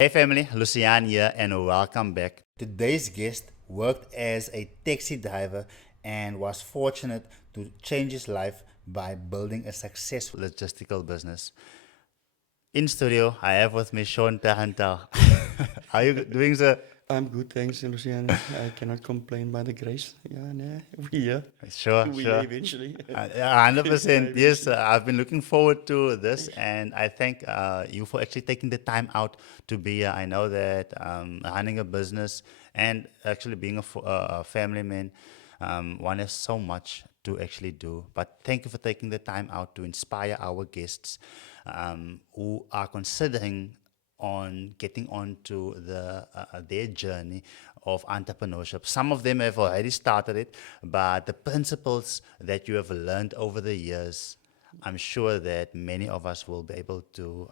Hey family, Lucian here and welcome back. Today's guest worked as a taxi driver and was fortunate to change his life by building a successful logistical business. In studio, I have with me Shaun Tarentaal. How are you doing, sir? I'm good, thanks, Lucian. I cannot complain by the grace. Yeah, nah, we here. Sure, We here sure. eventually. Yeah, Yeah, 100%. Yes, eventually. I've been looking forward to this, and I thank you for actually taking the time out to be here. I know that running a business and actually being a family man, one has so much to actually do. But thank you for taking the time out to inspire our guests who are considering on getting onto their journey of entrepreneurship. Some of them have already started it, but the principles that you have learned over the years, I'm sure that many of us will be able to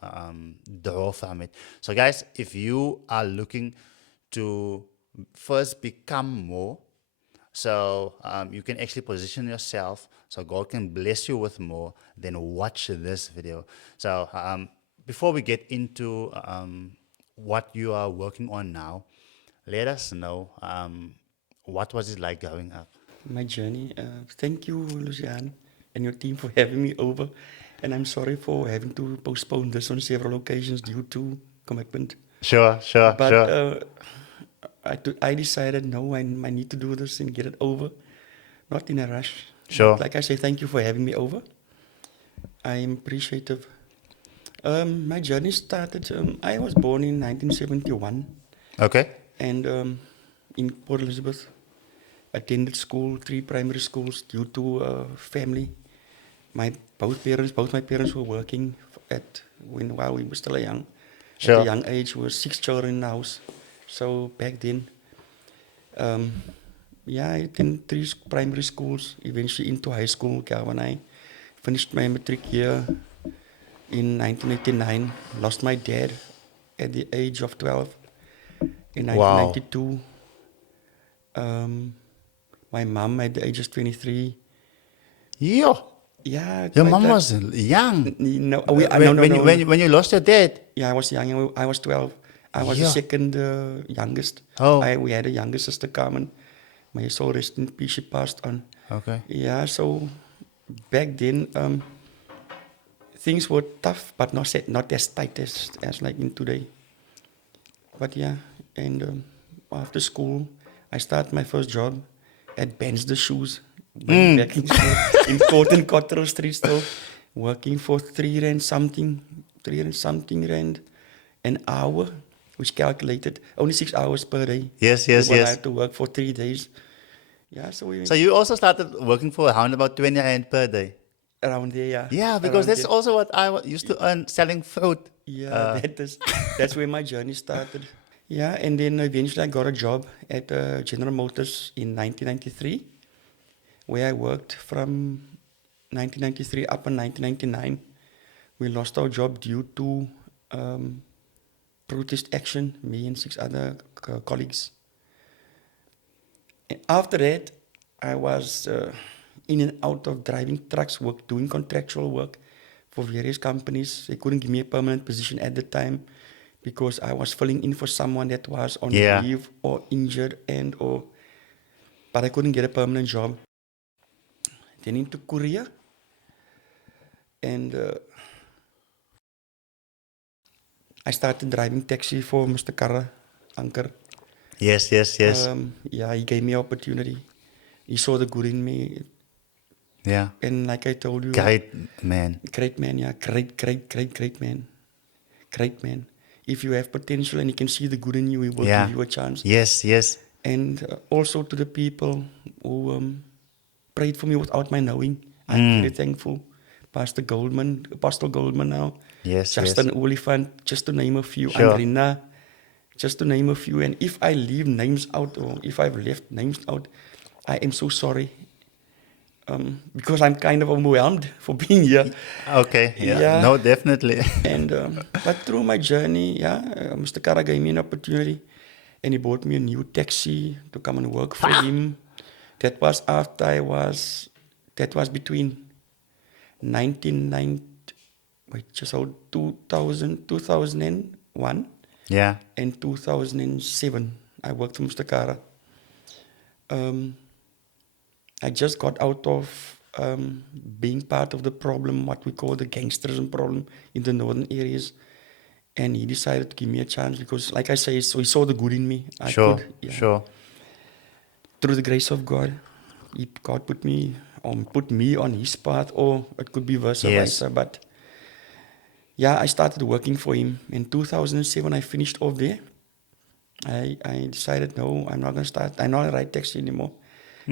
draw from it. So, guys, if you are looking to first become more, so you can actually position yourself so God can bless you with more. Then watch this video. So before we get into what you are working on now, let us know what was it like growing up. My journey. Thank you, Lucian, and your team for having me over. And I'm sorry for having to postpone this on several occasions due to commitment. Sure, sure, But sure, I decided no, I need to do this and get it over. Not in a rush. But sure. like I say, thank you for having me over. I'm appreciative. My journey started, I was born in 1971. Okay. And in Port Elizabeth, attended school, three primary schools due to family. Both my parents were working at while we were still young. At a Sure. young age, we were six children in the house. So back then, um, yeah, I attended three primary schools, eventually into high school. When I finished my matric year in 1989, lost my dad at the age of 12. In Wow. 1992, um, my mom at the age of 23. Yo, Yeah, your quite mom like was young no, no, when no, when you no, when no. you, when you lost your dad. Yeah, I was young. I was 12. I was the Yeah. second youngest. Oh. We had a younger sister, Carmen. May soul rest in peace. She passed on. Okay. Yeah, so back then, things were tough, but not as tight as like in today. But yeah, and after school, I started my first job at Ben's the Shoes, way back in school, in Cotton Cotterill Street still, working for 3 rand an hour, which calculated only 6 hours per day. Yes, We yes, were yes. allowed to work for 3 days. Yeah, so we So you also started working for around about 20 rand per day. around there, yeah, Yeah, because around that's there. also what used to earn selling fruit. Yeah, Uh, that's where my journey started. Yeah, and then eventually I got a job at General Motors in 1993, where I worked from 1993 up in 1999. We lost our job due to um, protest action, me and six other colleagues. And after that, I was in and out of driving trucks, doing contractual work for various companies. They couldn't give me a permanent position at the time because I was filling in for someone that was on yeah. leave or injured but I couldn't get a permanent job. Then into Korea, and I started driving taxi for Mr. Karra, Anker. Yes, yes, yes. Yeah, he gave me opportunity. He saw the good in me, Yeah. and like I told you, Great man. great man, yeah, great man, great man. If you have potential and he can see the good in you, he will give Yeah. you a chance. Yes, yes. And also to the people who prayed for me without my knowing, I'm very thankful. Pastor Goldman, Apostle Goldman now, Yes, yes. Justin Oliphant, just to name a few, Sure. Andrina, just to name a few. And if I leave names out or if I've left names out, I am so sorry because I'm kind of overwhelmed for being here. Okay. Yeah. Yeah, No, definitely. and but through my journey, yeah, Mr. Kara gave me an opportunity, and he bought me a new taxi to come and work for him. That was after I was, that was between 1990, wait, just how 2000, 2001. Yeah. In 2007, I worked for Mr. Kara. I just got out of being part of the problem, what we call the gangsterism problem in the northern areas. And he decided to give me a chance because, like I say, so he saw the good in me. I Sure. could, yeah. Sure. Through the grace of God, God put me on his path, or it could be vice Yes. versa. But yeah, I started working for him. In 2007, I finished off there. I decided, no, I'm not going to start. I'm not going to ride taxi anymore.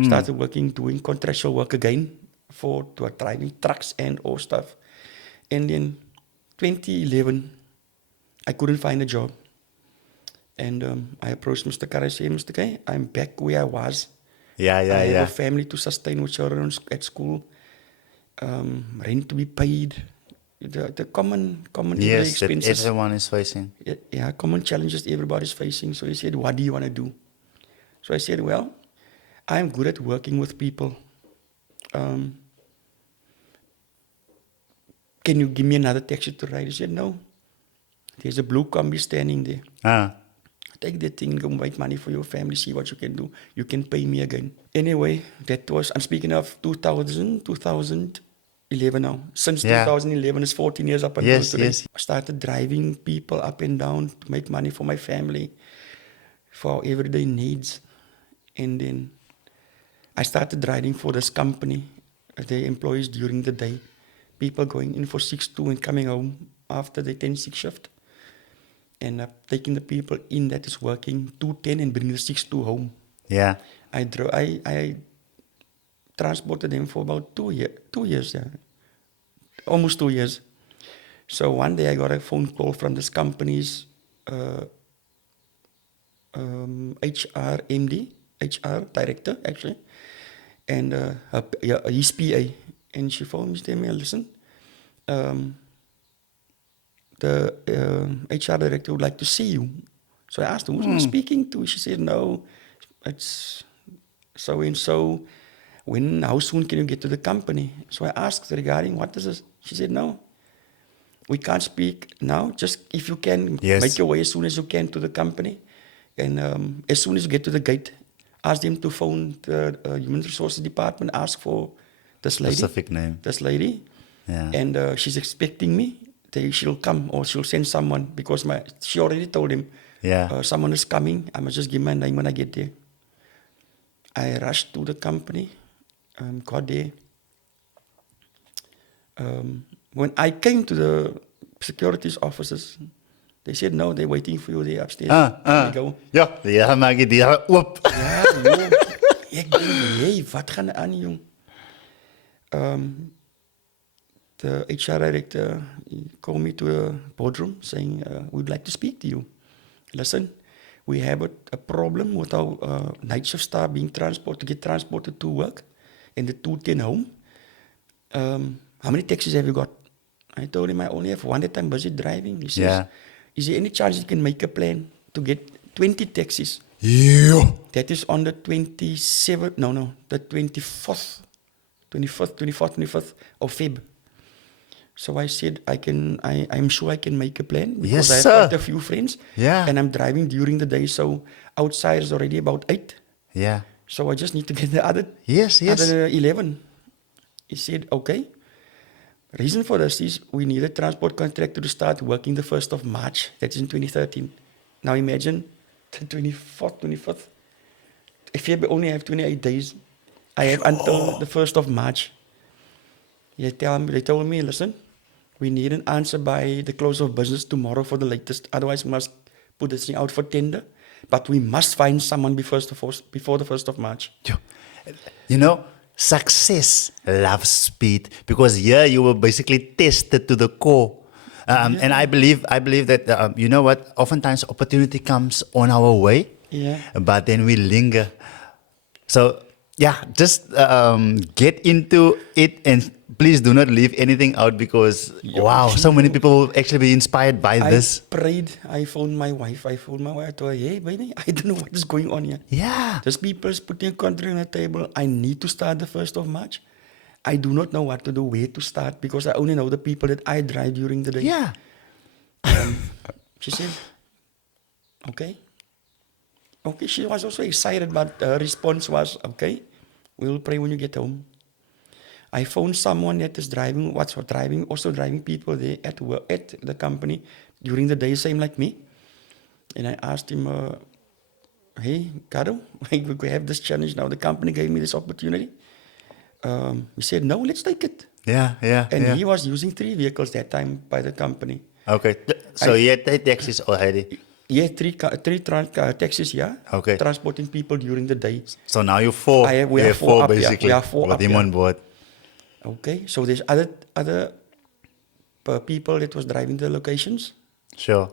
Started working, doing contractual work again to driving trucks and all stuff. And then 2011, I couldn't find a job. And I approached Mr. Kara. I said, Mr. K, I'm back where I was. Yeah. I Yeah. have a Yeah. family to sustain with children at school, rent to be paid, the common everyday Yes, that expenses. everyone is facing. Yeah, common challenges everybody's facing. So he said, what do you want to do? So I said, well, I'm good at working with people. Um, can you give me another taxi to ride? He said, no. There's a blue combi standing there. Ah. Take that thing, go make money for your family, see what you can do. You can pay me again. Anyway, I'm speaking of 2011 now. Since Yeah. 2011, it's 14 years up until Yes. today. Yes. I started driving people up and down to make money for my family, for everyday needs. And then I started driving for this company, the employees during the day. People going in for 6-2 and coming home after the 10-6 shift. And taking the people in that is working 210 and bringing the 6-2 home. Yeah. I transported them for about 2 years, yeah. Almost 2 years. So one day I got a phone call from this company's HR MD, HR director actually, and his PA. And she phoned me and said, listen, the HR director would like to see you. So I asked her, who's am I speaking to? She said, no, it's so and so. How soon can you get to the company? So I asked regarding what is this? She said, no, we can't speak now. Just if you can Yes. make your way as soon as you can to the company. And as soon as you get to the gate, ask them to phone the Human Resources Department, ask for this lady. Specific name. This lady. Yeah. And she's expecting me. She'll come or she'll send someone because she already told him Yeah. someone is coming. I must just give my name when I get there. I rushed to the company, got there. When I came to the securities officers, they said, no, they're waiting for you there upstairs. Let me go. Ja, ja, maak die deur oop. Ja, joh. Ik denk, hey, wat gaan er aan, jong? The HR director called me to a boardroom saying, we'd like to speak to you. Listen, we have a problem with our night shift staff being transported to work and the 210 home. How many taxis have you got? I told him I only have one that I'm busy driving. He says, Yeah. is there any chance you can make a plan to get 20 taxis? Yeah. That is on the 24th of Feb. So I said, I'm sure I can make a plan because Yes, I have sir. quite a few friends. Yeah. And I'm driving during the day, so outside is already about 8. Yeah. So I just need to get the other, Yes, yes. other 11. He said, okay. Reason for this is we need a transport contractor to start working the 1st of March. That is in 2013. Now imagine the 24th, 25th. If you only have 28 days, I have until the 1st of March. They told me, listen, we need an answer by the close of business tomorrow for the latest. Otherwise, we must put this thing out for tender. But we must find someone before the 1st of March. You know, success loves speed because here you were basically tested to the core. And I believe that, you know what, oftentimes opportunity comes on our way, Yeah. but then we linger. So, yeah, just get into it and please do not leave anything out because, wow, so many people will actually be inspired by this. I prayed. I phoned my wife. I told her, hey, baby, I don't know what is going on here. Yeah. These people is putting a contract on the table. I need to start the 1st of March. I do not know what to do, where to start, because I only know the people that I drive during the day. Yeah. She said, Okay. Okay, she was also excited, but her response was, okay, we'll pray when you get home. I phoned someone that is also driving people there at work, at the company during the day, same like me. And I asked him, hey, Caro, we have this challenge now. The company gave me this opportunity. He said, no, let's take it. Yeah, yeah, And yeah. he was using 3 vehicles that time by the company. Okay. So I, he had taxis already. yeah, taxis, yeah, Okay. transporting people during the day. So now you're four. We You are have four four up, yeah. We basically are four with up, him yeah. on board. Okay, so there's other people that was driving the locations. Sure.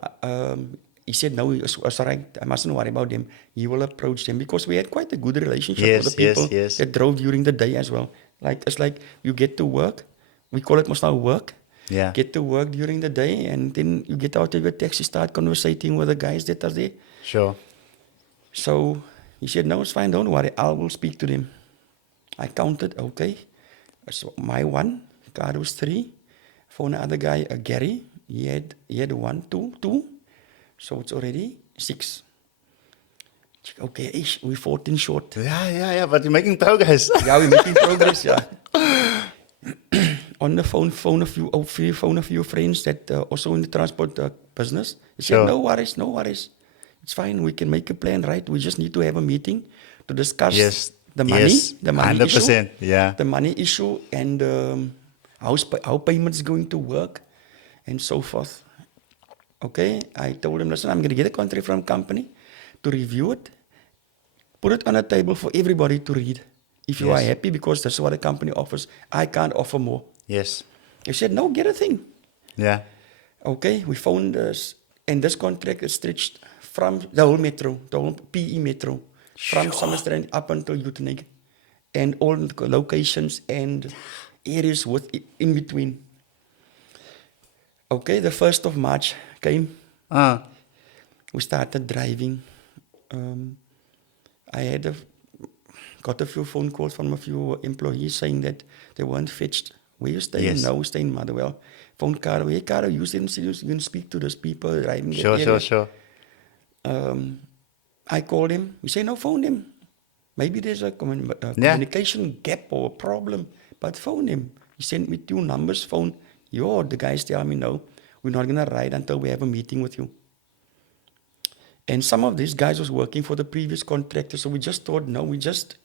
He said, no, sorry, I mustn't worry about them. He will approach them because we had quite a good relationship with the Yes, yes, people yes. that drove during the day as well. Like, it's like you get to work. We call it most now work. Yeah. Get to work during the day, and then you get out of your taxi, start conversating with the guys that are there. Sure. So he said, no, it's fine, don't worry, I will speak to them. I counted, okay. So my one, card was 3. For another guy, Gary, he had 1, 2, 2. So it's already 6. Okay, we're 14 short. Yeah, but you're making progress. Yeah, we're making progress, yeah. On the phone a few friends that also in the transport business. He said, Sure. no worries, no worries. It's fine, we can make a plan, right? We just need to have a meeting to discuss Yes. the money, Yes. the money 100%. issue. Yeah. The money issue and how payments going to work and so forth. Okay, I told him, listen, I'm going to get a contract from company to review it, put it on a table for everybody to read. If you are Yes. happy, because that's what the company offers, I can't offer more. Yes. He said, no, get a thing. Yeah. Okay, we found this, and this contract is stretched from the whole metro, the whole PE metro, from Summerstrand up until Uitenhage, and all the locations and areas in between. Okay, the 1st of March came. We started driving. I got a few phone calls from a few employees saying that they weren't fetched. Where you staying? Yes. No, we stay in Motherwell. Phone Caro, hey Caro, you said you can speak to those people driving that Sure, area. sure. I called him. We say, no, phone him. Maybe there's a communication gap or a problem, but phone him. He sent me 2 numbers, phone. The guys tell me, no, we're not going to ride until we have a meeting with you. And some of these guys was working for the previous contractor, so we just thought, no, we just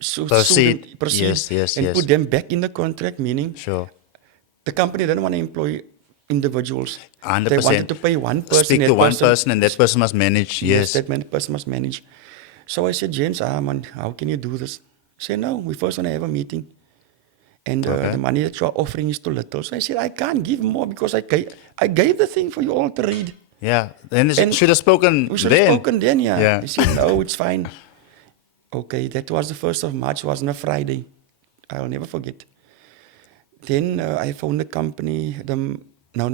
Proceed. proceed Yes, and yes. put them back in the contract, meaning Sure. the company didn't want to employ individuals. 100%. They wanted to pay one person. Speak to one person and that person must manage. Yes. That person must manage. So I said, James, man, how can you do this? He said, no, we first want to have a meeting. And Okay. the money that you are offering is too little. So I said, I can't give more because I gave the thing for you all to read. Yeah. Then And should have spoken We should have then. spoken then, yeah. Yeah. He said, no, it's fine. Okay, that was the 1st of March. It was on a Friday. I'll never forget. Then I phoned the company. No.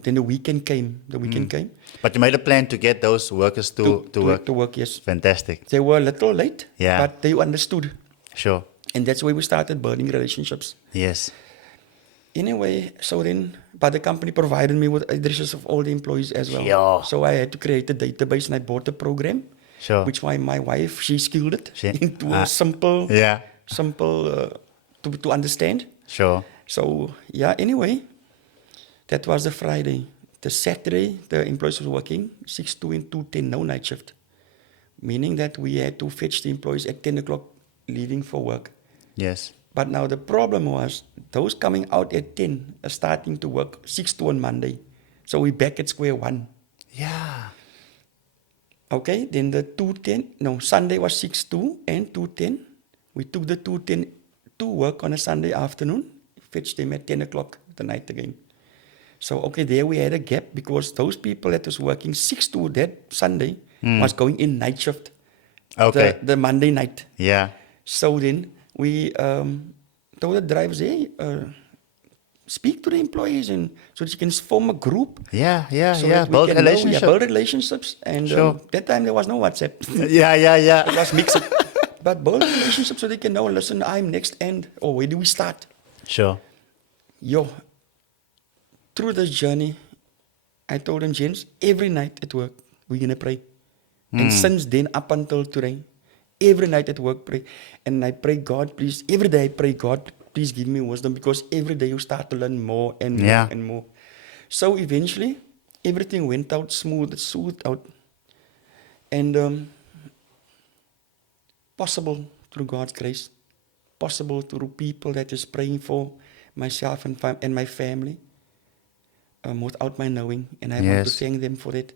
Then the weekend came. Came. But you made a plan to get those workers to work. To work, yes. Fantastic. They were a little late, Yeah. but they understood. Sure. And that's where we started building relationships. Yes. Anyway, so then, but the company provided me with addresses of all the employees as well. Yeah. So I had to create a database and I bought a program. Sure. Which my wife, she skilled it into a simple, Yeah. to understand. Sure. So, yeah, anyway, that was the Friday. The Saturday, the employees were working 6 to 2:10, no night shift. Meaning that we had to fetch the employees at 10 o'clock leaving for work. Yes. But now the problem was, those coming out at 10 are starting to work 6 to on Monday. So we're back at square one. Yeah. Okay, then the 2:10, Sunday was 6-2 and 2:10. We took the 2:10 to work on a Sunday afternoon, fetched them at 10 o'clock the night again. So, okay, there we had a gap because those people that was working 6-2 that Sunday was going in night shift. Okay. The Monday night. Yeah. So then we told the drivers, hey, speak to the employees and so that you can form a group. Yeah. So that we Build can relationship. build relationships. And Sure. that time there was no WhatsApp. Yeah. It was mixed. But build relationships so they can know, listen, I'm next end. Or where do we start? Sure. Through this journey, I told them, James, every night at work, we're going to pray. And since then, up until today, every night at work, pray. And I pray, God, please, every day I pray, God, please give me wisdom, because every day you start to learn more and more Yeah. and more. So eventually, everything went out smooth out. And possible through God's grace, possible through people that is praying for myself and my family, without my knowing. And I want to Yes. thank them for that.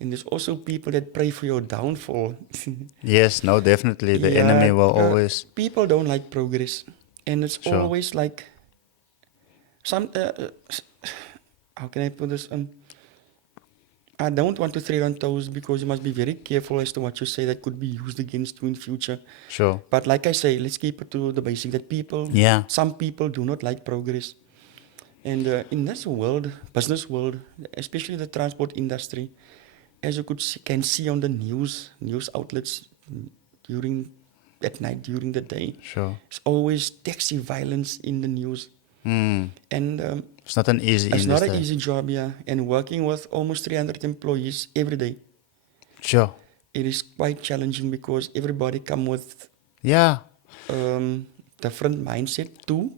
And there's also people that pray for your downfall. Yes. No, definitely. The Yeah, enemy will always. people don't like progress, and it's Sure. always like some. How can I put this? I don't want to tread on toes, because you must be very careful as to what you say that could be used against you in future. Sure. But like I say, let's keep it to the basic that Yeah. some people do not like progress. And in this world, business world, especially the transport industry, as you can see on the news outlets, during at night, during the day, Sure. it's always taxi violence in the news. Mm. And It's not an easy it's not an industry. easy job, yeah. And working with almost 300 employees every day, Sure. it is quite challenging, because everybody come with Yeah. different mindset too.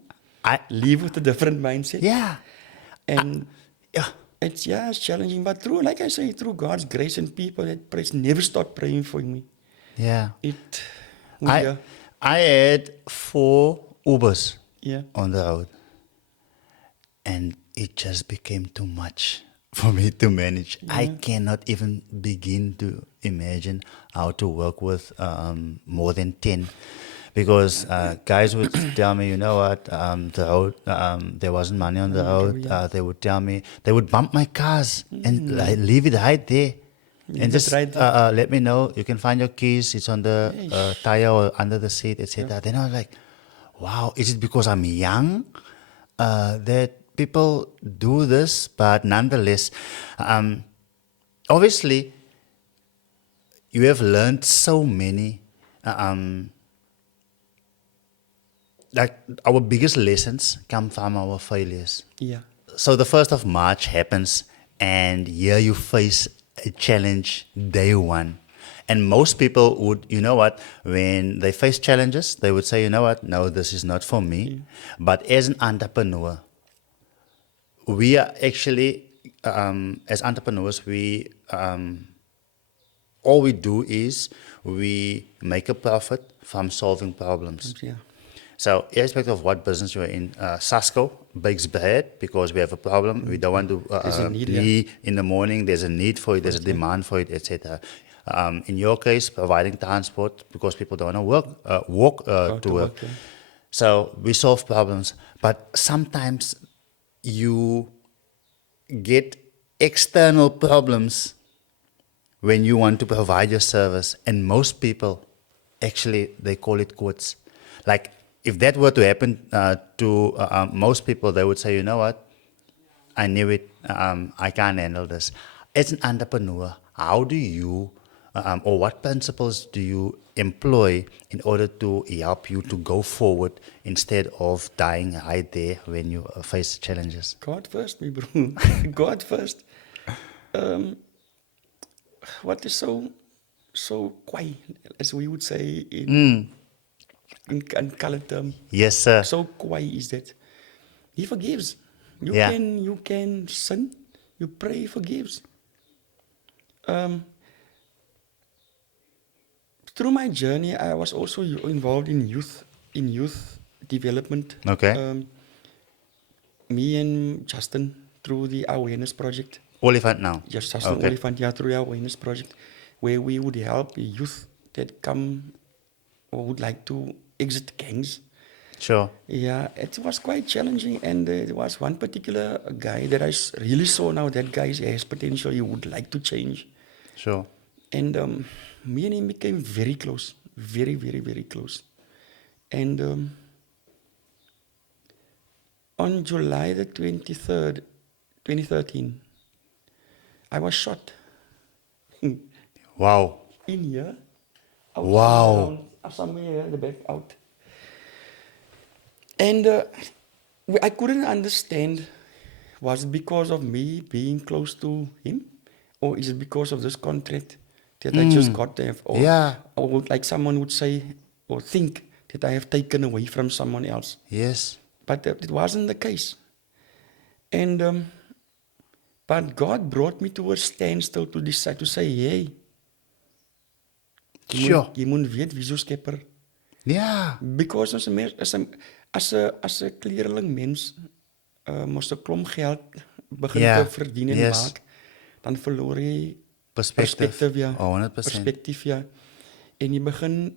I. Live with a different mindset, Yeah. and Yeah. it's challenging. But through, like I say, through God's grace and people that prays, never stop praying for me. Yeah. It, I. yeah, I had 4 Ubers yeah, on the road, and it just became too much for me to manage. I yeah. cannot even begin to imagine how to work with more than 10. Because guys would tell me, you know what, the road, there wasn't money on the road. Yeah. They would tell me, they would bump my cars and like, leave it right there. And Leave it just right there. let me know, you can find your keys, it's on the Eish. tire or under the seat, Yeah. etc. Then I was like, wow, is it because I'm young that people do this? But nonetheless, obviously, you have learned so many. Like our biggest lessons come from our failures. Yeah. So the 1st of March happens, and here you face a challenge day one. And most people would, you know what, when they face challenges, they would say, you know what, no, this is not for me. But as an entrepreneur, we are actually, as entrepreneurs, all we do is we make a profit from solving problems. Yeah. So, irrespective of what business you're in, Sasco bakes bread because we have a problem. We don't want to There's a need, yeah. be in the morning. There's a need for it. There's a demand for it, etc. In your case, providing transport because people don't want to walk to work. Yeah. So we solve problems, but sometimes you get external problems when you want to provide your service, and most people actually they call it quits. Like if that were to happen to most people, they would say, you know what, I knew it, I can't handle this. As an entrepreneur, how do you or what principles do you employ in order to help you to go forward instead of dying right there when you face challenges? God first, me bro. God first. What is so kwai, as we would say in colored term. Yes, sir. So kwai is that He forgives. Yeah. You can sin. You pray, He forgives. Through my journey, I was also involved in youth development. Okay. Me and Justin through the awareness project. Olifant now. Just Justin Okay. Olifant, yeah, through the awareness project, where we would help youth that come or would like to exit gangs. Sure. Yeah, it was quite challenging, and there was one particular guy that I really saw now. That guy has potential. He would like to change, Sure. and me and him became very close, very, very, very close. And on July the 23rd, 2013, I was shot Wow. in here. Out Wow. somewhere here at the back out. And I couldn't understand, was it because of me being close to him, Or is it because of this contract that I just got there? Yeah. Or like someone would say or think that I have taken away from someone else. Yes. But it wasn't the case. And but God brought me to a standstill to decide to say, hey, Sure. jy moet weet wie so skepper. Yeah. Because as 'n kleerling mens mos 'n klomp geld begin Ja, te verdien en yes. maak, dan verloor jy Perspective. perspektief, ja. Oh, 100%. Perspektief, ja. En jy begin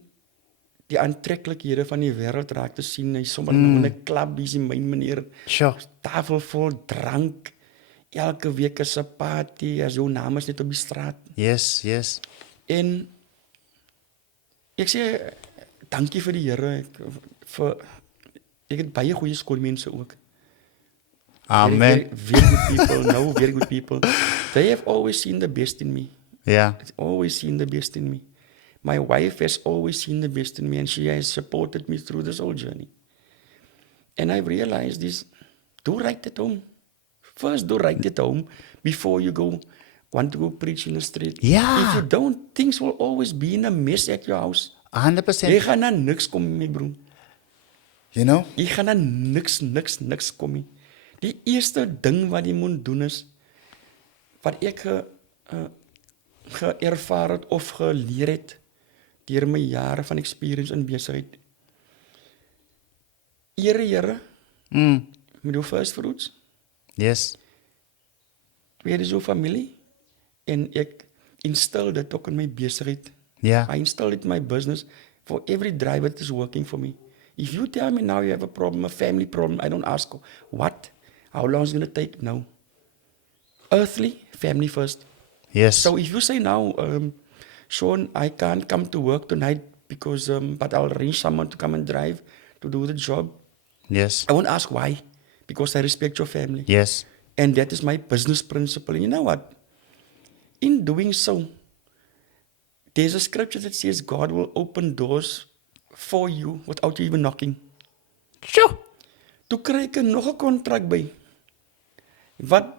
die aantreklikhede van die wêreld raak te sien. Hy sommer nou in 'n klub is die myn meneer. Sure. Tafel vol drank. Elke week is 'n party, as jou naam is net op die straat. Yes, yes. En ek sê dankie vir die Here ek het baie goeie skoolmense ook. Amen. Very good people, no, very good people. They have always seen the best in me. Yeah. Always seen the best in me. My wife has always seen the best in me, and she has supported me through this whole journey. And I've realized this: do right at home. First, do right at home before you want to go preach in the street. Yeah. If you don't, things will always be in a mess at your house. 100%. Jy gaan na niks kom nie, bro. You know? Jy gaan na niks kom nie. Die eerste ding wat jy moet doen is wat ek geërvaar het of geleer het deur my jare van experience in besigheid. Here, met jou first fruits, Yes. tweede is jou familie, en ek instil dit ook in my besigheid. Yeah. I installed it in my business for every driver that is working for me. If you tell me now you have a problem, a family problem, I don't ask what, how long is it going to take? No. Earthly, family first. Yes. So if you say now, Shaun, I can't come to work tonight because, but I'll arrange someone to come and drive to do the job. Yes. I won't ask why, because I respect your family. Yes. And that is my business principle. And you know what? In doing so, there's a scripture that says God will open doors for you without you even knocking. Sure. Toe kry ek nog 'n kontrak by. Wat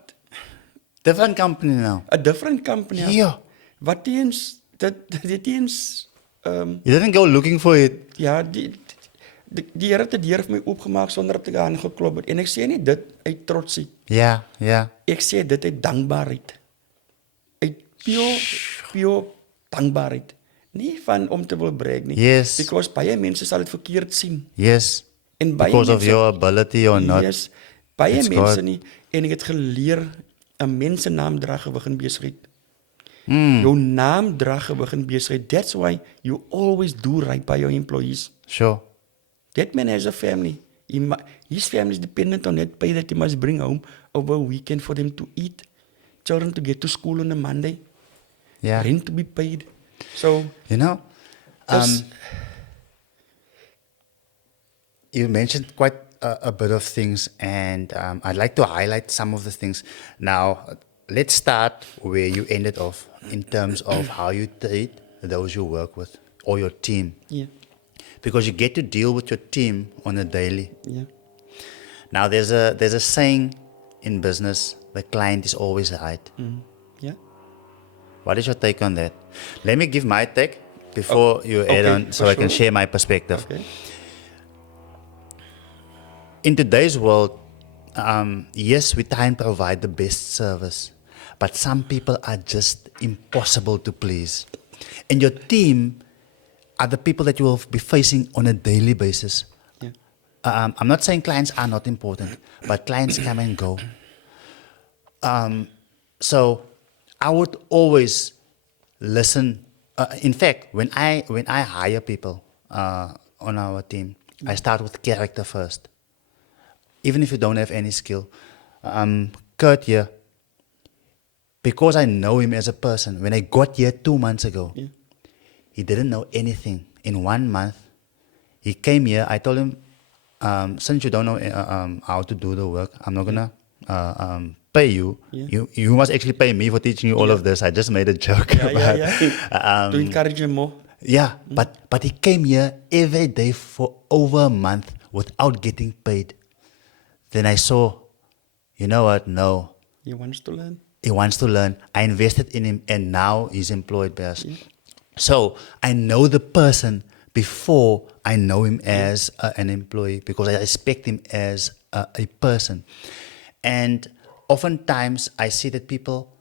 Different company now. 'n different company. Yeah. Wat teens dit teens You didn't go looking for it. ja, die Here het die deur vir my oopgemaak sonder dat ek aan geklop het. En ek sê nie dit uit trotsie. Yeah. Yeah. Ek sê dit uit dankbaarheid. Uit pure dankbaarheid. Nie van om te wil brag nie. Yes. Because baie mense sal dit verkeerd sien. Yes. En baie Because of mense, your ability or not. Yes, baie It's mense God. nie. En ek het geleer 'n mens se naam dra gewig in besigheid. Jou naam dra gewig in besigheid. That's why you always do right by your employees. Sure. That man has a family. His family is dependent on that pay that he must bring home over a weekend for them to eat, children to get to school on a Monday, Yeah. rent to be paid. So, You know, Yes. you mentioned quite a bit of things, and I'd like to highlight some of the things. Now, let's start where you ended off in terms of how you treat those you work with or your team, yeah, because you get to deal with your team on a daily. yeah, Now, there's a saying in business: the client is always right. yeah. What is your take on that? Let me give my take before you add okay, on, so for I can sure. share my perspective. Okay. In today's world, yes, we try and provide the best service, but some people are just impossible to please. And your team are the people that you will be facing on a daily basis. Yeah. I'm not saying clients are not important, but clients come and go. So I would always listen. In fact, when I hire people on our team, I start with character first. Even if you don't have any skill. Kurt here, because I know him as a person, when I got here 2 months ago, Yeah. he didn't know anything. In 1 month, he came here. I told him, since you don't know how to do the work, I'm not gonna pay you. Yeah. You must actually pay me for teaching you all of this. I just made a joke. Yeah. To encourage him more. Yeah, but he came here every day for over a month without getting paid. Then I saw, you know what? No, He wants to learn. He wants to learn. I invested in him, and now he's employed by us. So I know the person before I know him as an employee, because I respect him as a person. And oftentimes I see that people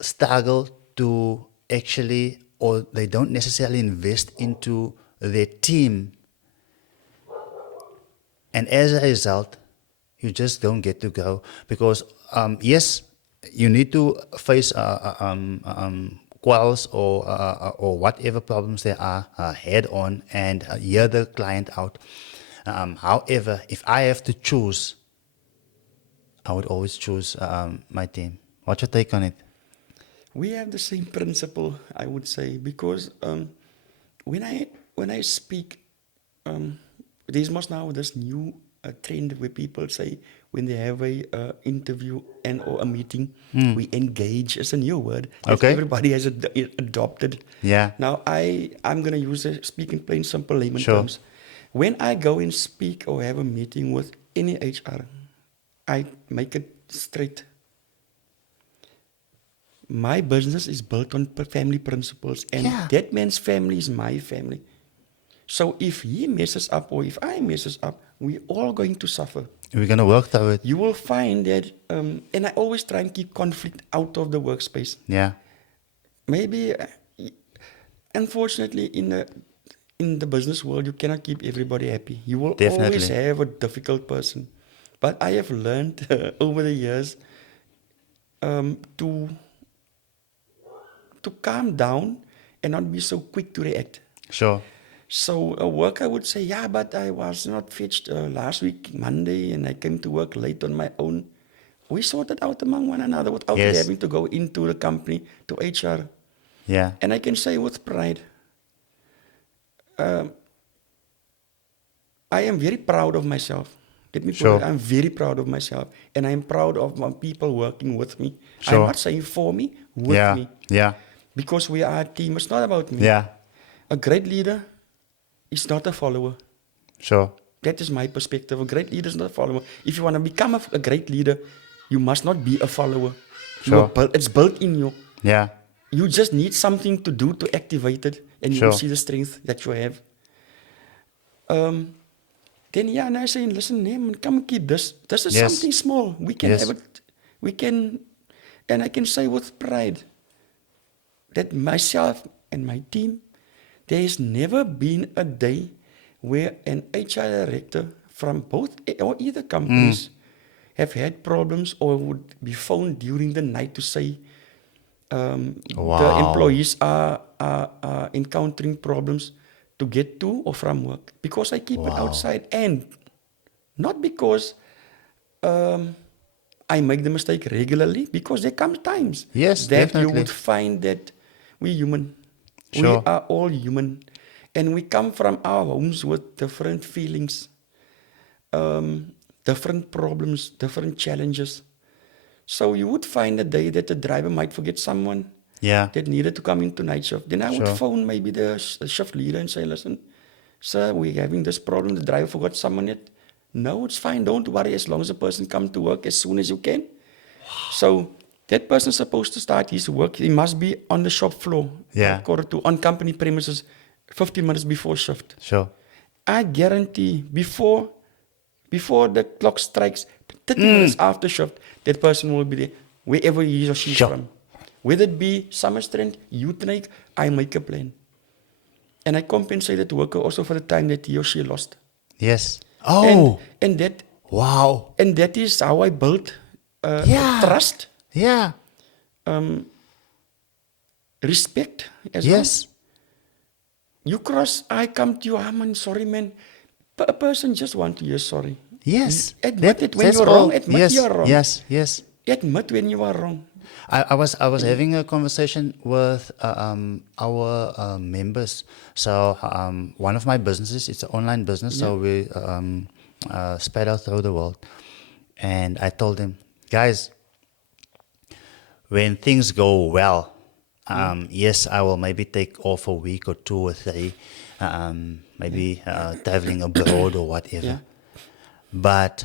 struggle to actually, or they don't necessarily invest into their team, and as a result, you just don't get to grow because yes, you need to face quarrels or whatever problems there are head on and hear the client out. However, if I have to choose, I would always choose my team. What's your take on it? We have the same principle, I would say, because when I speak, there's most now this new trend where people say when they have a interview and or a meeting, we engage. It's a new word that Okay. everybody has adopted. Yeah. Now I'm gonna use a speak in plain simple layman Sure. terms. When I go and speak or have a meeting with any HR, I make it straight. My business is built on family principles, and Yeah. that man's family is my family. So if he messes up or if I messes up, we're all going to suffer. We're gonna work through it. You will find that, and I always try and keep conflict out of the workspace. Yeah. Maybe, unfortunately, in the business world, you cannot keep everybody happy. You will always Definitely. have a difficult person. But I have learned over the years to calm down and not be so quick to react. Sure. So at work, I would say, yeah, but I was not fetched last week, Monday, and I came to work late on my own. We sorted out among one another without Yes. having to go into the company to HR. Yeah. And I can say with pride, I am very proud of myself. Let me put Sure. it, I'm very proud of myself. And I'm proud of my people working with me. I'm Sure. not saying for me, with Yeah. me. Yeah. Because we are a team. It's not about me. Yeah. A great leader is not a follower. Sure. That is my perspective. A great leader is not a follower. If you want to become a great leader, you must not be a follower. Sure. It's built in you. Yeah. You just need something to do to activate it, and you Sure. will see the strength that you have. Then yeah, and I say, listen, man, come keep this. This is Yes. something small. We can Yes. have it. We can, and I can say with pride that myself and my team, there has never been a day where an HR director from both or either companies have had problems or would be phoned during the night to say the Wow. employees are encountering problems to get to or from work, because I keep it Wow. outside, and not because I make the mistake regularly, because there come times Yes, that you definitely. would find that we're human. We Sure. are all human, and we come from our homes with different feelings, different problems, different challenges. So you would find a day that the driver might forget someone Yeah. that needed to come into night shift. Then I would Sure. phone maybe the shift leader and say, listen, sir, we're having this problem. The driver forgot someone yet. No, it's fine. Don't worry. As long as the person comes to work as soon as you can. So that person's supposed to start his work. He must be on the shop floor Yeah. at 2:45 on company premises 15 minutes before shift. Sure. I guarantee before the clock strikes 30 minutes after shift, that person will be there, wherever he or she is Sure. from. Whether it be Summerstrand, Utenake, I make a plan. And I compensate that worker also for the time that he or she lost. Yes. Oh. And that Wow. is how I built Yeah. trust, Yeah. respect as well. Yes. You cross, I come to you, man, sorry, man. A person just want to hear sorry. Yes. Admit it when That's you're all. wrong. Admit Yes. you're wrong. Yes. Yes. Admit when you are wrong. I was having a conversation with our members. So one of my businesses, it's an online business. So we spread out through the world, and I told them, guys, when things go well, yes, I will maybe take off a week or 2 or 3, maybe traveling abroad or whatever. Yeah. But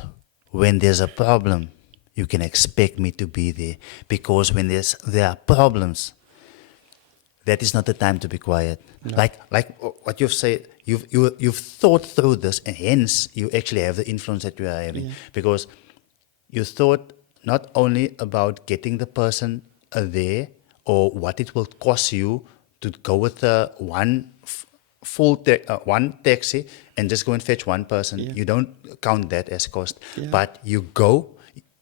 when there's a problem, you can expect me to be there. Because when there are problems, that is not the time to be quiet. No. Like what you've said, you've thought through this, and hence you actually have the influence that you are having. Yeah. Because you thought not only about getting the person there or what it will cost you to go with the one taxi and just go and fetch one person. Yeah. You don't count that as cost, Yeah. but you go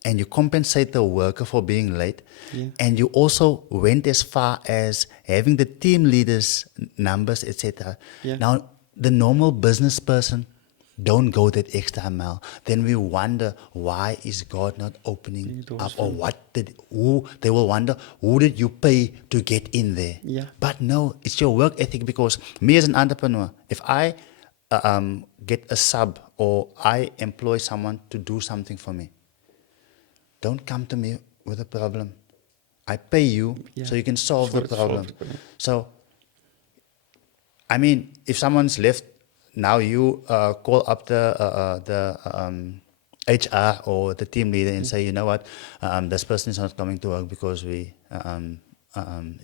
and you compensate the worker for being late. Yeah. And you also went as far as having the team leaders numbers, etc. Yeah. Now, the normal business person don't go that extra mile. Then we wonder, why is God not opening Doors up, for or me. they will wonder, who did you pay to get in there? Yeah. But no, it's your work ethic. Because me as an entrepreneur, if I get a sub or I employ someone to do something for me, don't come to me with a problem. I pay you Yeah. so you can solve the Solve problem. the problem. So, I mean, if someone's left, now you call up the HR or the team leader and say, you know what, this person is not coming to work because he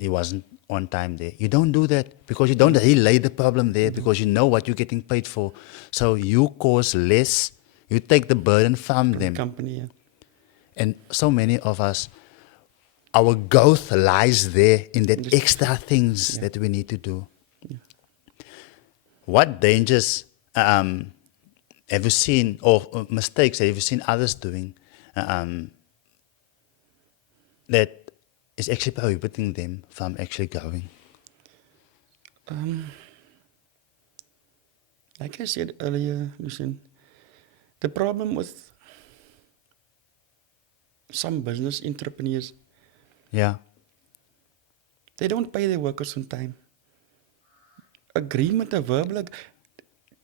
wasn't on time there. You don't do that, because you don't relay the problem there, because you know what you're getting paid for. So you cause less, you take the burden from The them. company, yeah. And so many of us, our growth lies there in that Just- extra things Yeah. that we need to do. What dangers have you seen, or mistakes have you seen others doing that is actually prohibiting them from actually growing? Like I said earlier, listen, the problem with some business entrepreneurs, Yeah, they don't pay their workers on time. Agreement, a verbal,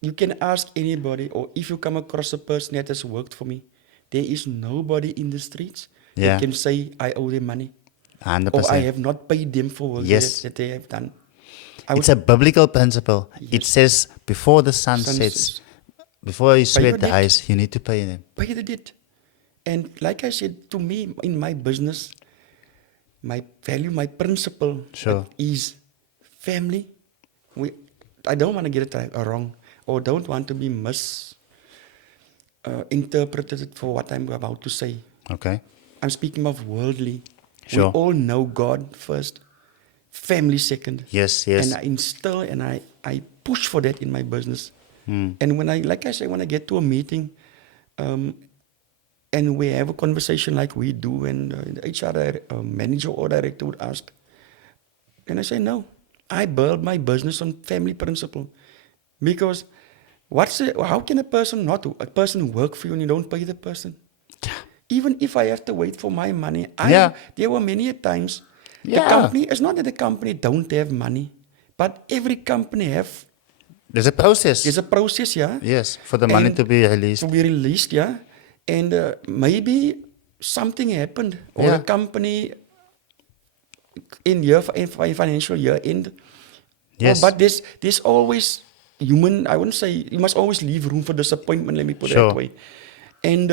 you can ask anybody, or if you come across a person that has worked for me, there is nobody in the streets Yeah. that can say I owe them money, or I 100%. have not paid them for work Yes. that they have done. I It's a biblical principle. It Yes. says, before the sun Sun sets, sets. before you Pay your sweat debt. dies, you need to pay them. pay the debt. And like I said, to me, in my business, my value, my principle Sure. is family. I don't want to get it wrong, or don't want to be interpreted for what I'm about to say. Okay? I'm speaking of worldly. Sure. We all know God first, family second. Yes, yes. And I instill and I push for that in my business. Hmm. And when I get to a meeting, and we have a conversation like we do, and the HR manager or director would ask, and I say, no, I build my business on family principle. Because how can a person work for you and you don't pay the person? Even if I have to wait for my money, Yeah. there were many times. The Yeah. company, it's not that the company don't have money, but every company There's a process. there's a process, yeah. Yes, for the money And to be released. To be released, yeah. And maybe something happened, or Yeah. the company in financial year end. Yes. But there's always human. I wouldn't say you must always leave room for disappointment. Let me put it Sure. that way. And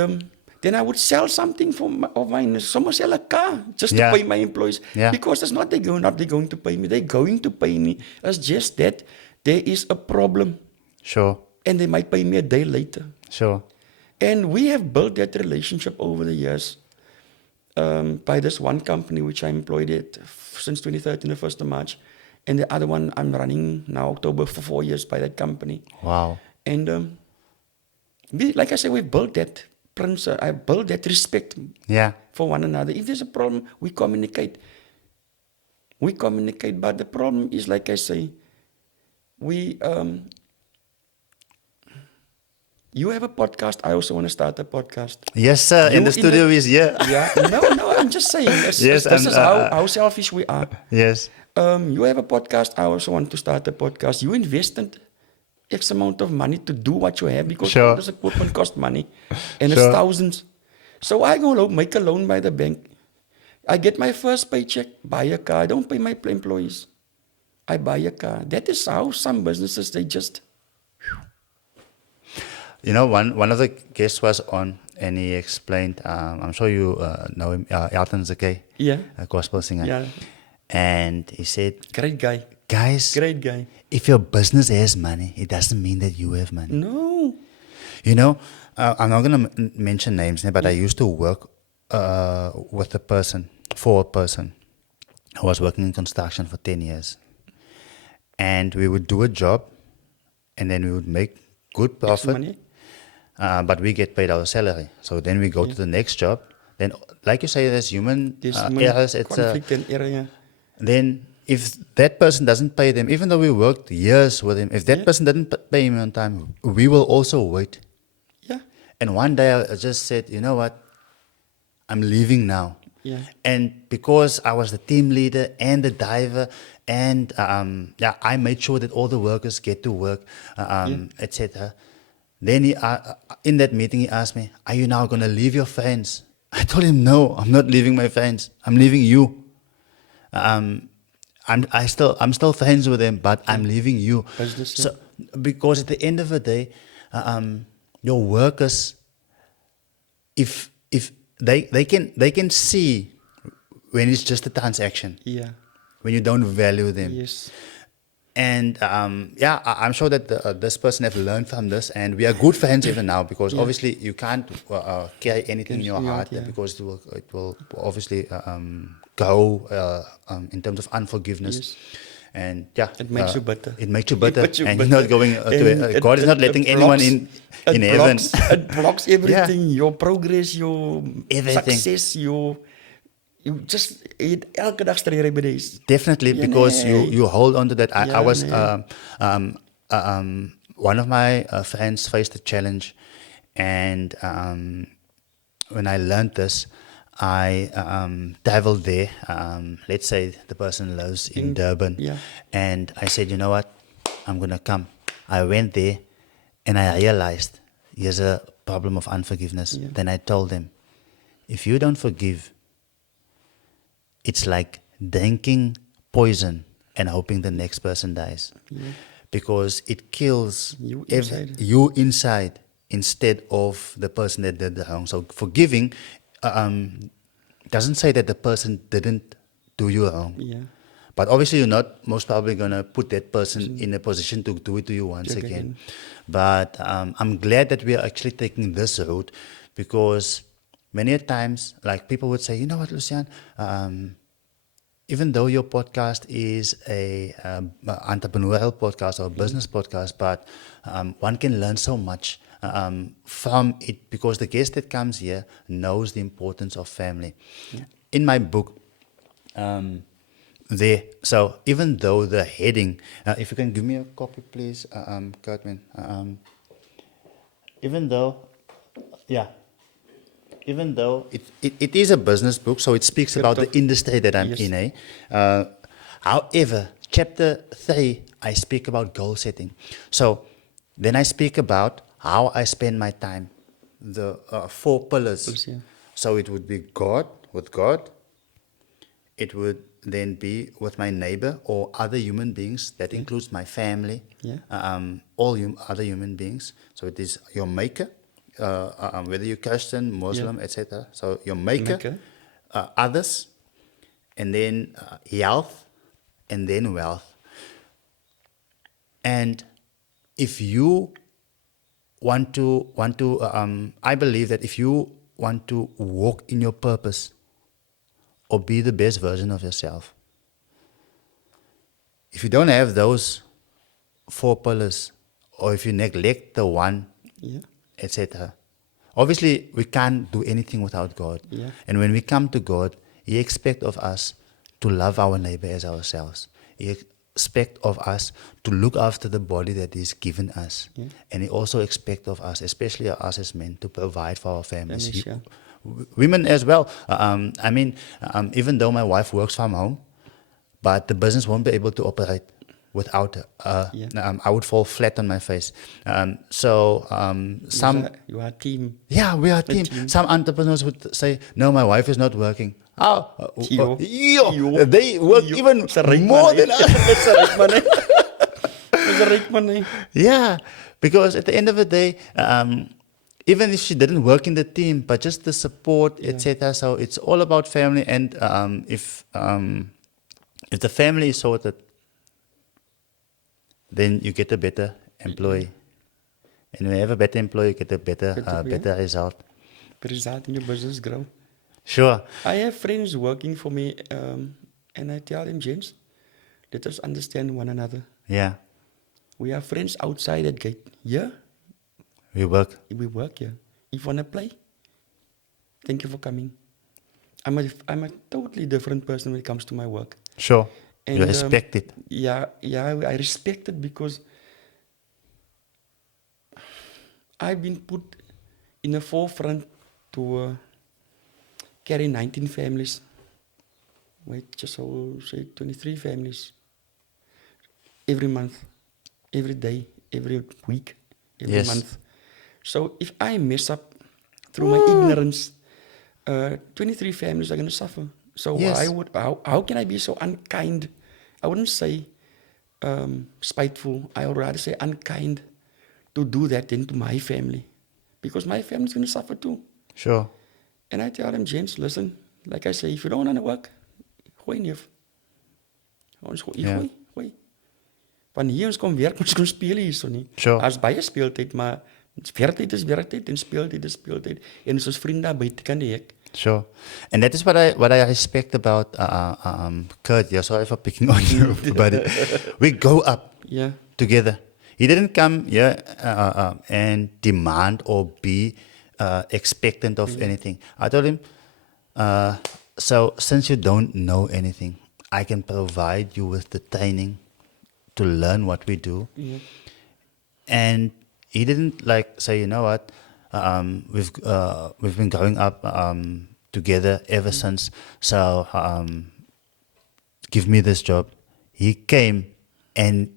then I would sell something of mine. Someone sell a car just Yeah. to pay my employees, Yeah. because it's not they're going to pay me. They're going to pay me. It's just that there is a problem, Sure, and they might pay me a day later. sure. And we have built that relationship over the years by this one company which I employed since 2013, the 1st of March. And the other one I'm running now, October, for 4 years by that company. Wow. And like I said, we built that I built that respect Yeah. for one another. If there's a problem, we communicate. But the problem is, like I say, you have a podcast. I also want to start a podcast. Yes, sir. You And the in studio is here. Yeah, no, I'm just saying. Yes, This and, is how selfish we are. Yes. You have a podcast. I also want to start a podcast. You invested X amount of money to do what you have, because Sure. all this equipment costs money, and Sure. it's thousands. So I go make a loan by the bank. I get my first paycheck, buy a car. I don't pay my employees. I buy a car. That is how some businesses, they just. You know, one of the guests was on, and he explained, I'm sure you know him, Elton Zakay, Yeah. a gospel singer. Yeah. And he said, Great guy. guys, Great guy. if your business has money, it doesn't mean that you have money. No. You know, I'm not going to mention names, but I used to work with a person, for a person who was working in construction for 10 years. And we would do a job, and then we would make good Extra profit, money. but we get paid our salary. So then we go to the next job. Then, like you say, there's human There's errors. It's conflict and error. Yeah. then if that person doesn't pay them, even though we worked years with him, if that person didn't pay him on time, we will also wait. Yeah. And one day I just said, you know what, I'm leaving now. Yeah. And because I was the team leader and the diver, and I made sure that all the workers get to work, etc. Then in that meeting, he asked me, "Are you now going to leave your friends?" I told him, "No, I'm not leaving my friends. I'm leaving you. I'm still friends with them, but I'm leaving you." Business, So because at the end of the day, your workers, if they can see when it's just a transaction, Yeah. when you don't value them. Yes. And I'm sure that this person have learned from this, and we are good friends even now, because obviously you can't carry anything in your heart, because it will obviously go in terms of unforgiveness. Yes. And It makes you bitter. It makes you bitter, makes you and bitter. you're not going to. God is not letting anyone in heaven. It blocks everything. Your progress, your Everything. success, you just elke dag streer by deze. Definitely, Yeah, because nee. you hold on to that. I Yeah, was nee. one of my friends faced a challenge, and when I learned this, I traveled there. Let's say the person lives in Durban, yeah. and I said, you know what, I'm gonna come. I went there, and I realized here's a problem of unforgiveness. Yeah. Then I told them, if you don't forgive, it's like drinking poison and hoping the next person dies. Yeah. Because it kills You inside. you inside instead of the person that did the wrong. So forgiving doesn't say that the person didn't do you wrong. Yeah. But obviously you're not most probably going to put that person in a position to do it to you once Check again. again. But I'm glad that we are actually taking this route, because many a times, like, people would say, you know what, Lucian, even though your podcast is a entrepreneurial podcast or a business podcast, but one can learn so much from it, because the guest that comes here knows the importance of family. In my book, so even though the heading, if you can give me a copy, please, Kurtman. Even though it is a business book, so it speaks about the industry that I'm in. However, chapter 3, I speak about goal setting. So then I speak about how I spend my time, the 4 pillars. Yeah. So it would be God, with God. It would then be with my neighbor or other human beings. That includes my family, all other human beings. So it is your maker, whether you're Christian, Muslim, etc. So your maker. Others, and then health, and then wealth. And if you want to, I believe that if you want to walk in your purpose, or be the best version of yourself, if you don't have those 4 pillars, or if you neglect the one, etc., obviously we can't do anything without God. And when we come to God, He expects of us to love our neighbor as ourselves. He expects of us to look after the body that He's given us. And He also expects of us, especially us as men, to provide for our families. Women as well. Even though my wife works from home, but the business won't be able to operate without her. I would fall flat on my face. You are a team. Yeah, we are a team. Some entrepreneurs would say, no, my wife is not working. They work even more than us. Yeah, because at the end of the day, even if she didn't work in the team, but just the support, Yeah. etc. So it's all about family, and if the family is sorted, then you get a better employee, and when you have a better employee, you get a better Better, yeah. better result. The result in your business grow. Sure. I have friends working for me, and I tell them, James, let us understand one another. Yeah, We are friends outside that gate. Yeah, we work. we work here. If you want to play, thank you for coming. I'm a totally different person when it comes to my work. Sure. You And respect it. yeah, I respect it because I've been put in the forefront to carry 19 families. Wait, just so say 23 families every month, every day, every week, every Yes. month. So if I mess up through my ignorance, 23 families are going to suffer. So Yes. how can I be so unkind? I wouldn't say spiteful. I would rather say unkind to do that then to my family, because my family's going to suffer too. Sure. And I tell them, James, listen, like I say, if you don't want to work, gooi neef. Ons Ja. gooi. Wanneer ons kom werk, ons kom speel hier so nie. Sure. As baie speeltyd, maar werktyd is werktyd en speeltyd is speeltyd. En ons vriende daar buite kan die hek. Sure. And that is what I respect about Kurt. Yeah, sorry for picking on you, buddy. We go up Ja. together. He didn't come here and demand or be expectant of anything. I told him, so since you don't know anything, I can provide you with the training to learn what we do. Ja. And he didn't like say, you know what, we've been growing up together ever since. So give me this job. He came and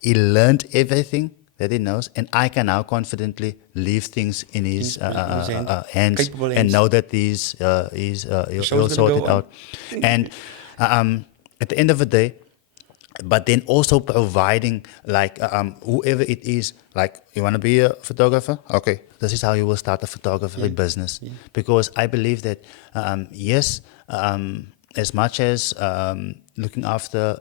he learned everything that he knows, and I can now confidently leave things in his hands Capable and hands. know that he'll Shows that sort go it on. out. And at the end of the day, but then also providing like whoever it is, like you want to be a photographer, okay, this is how you will start a photography business. Because I believe that yes, as much as looking after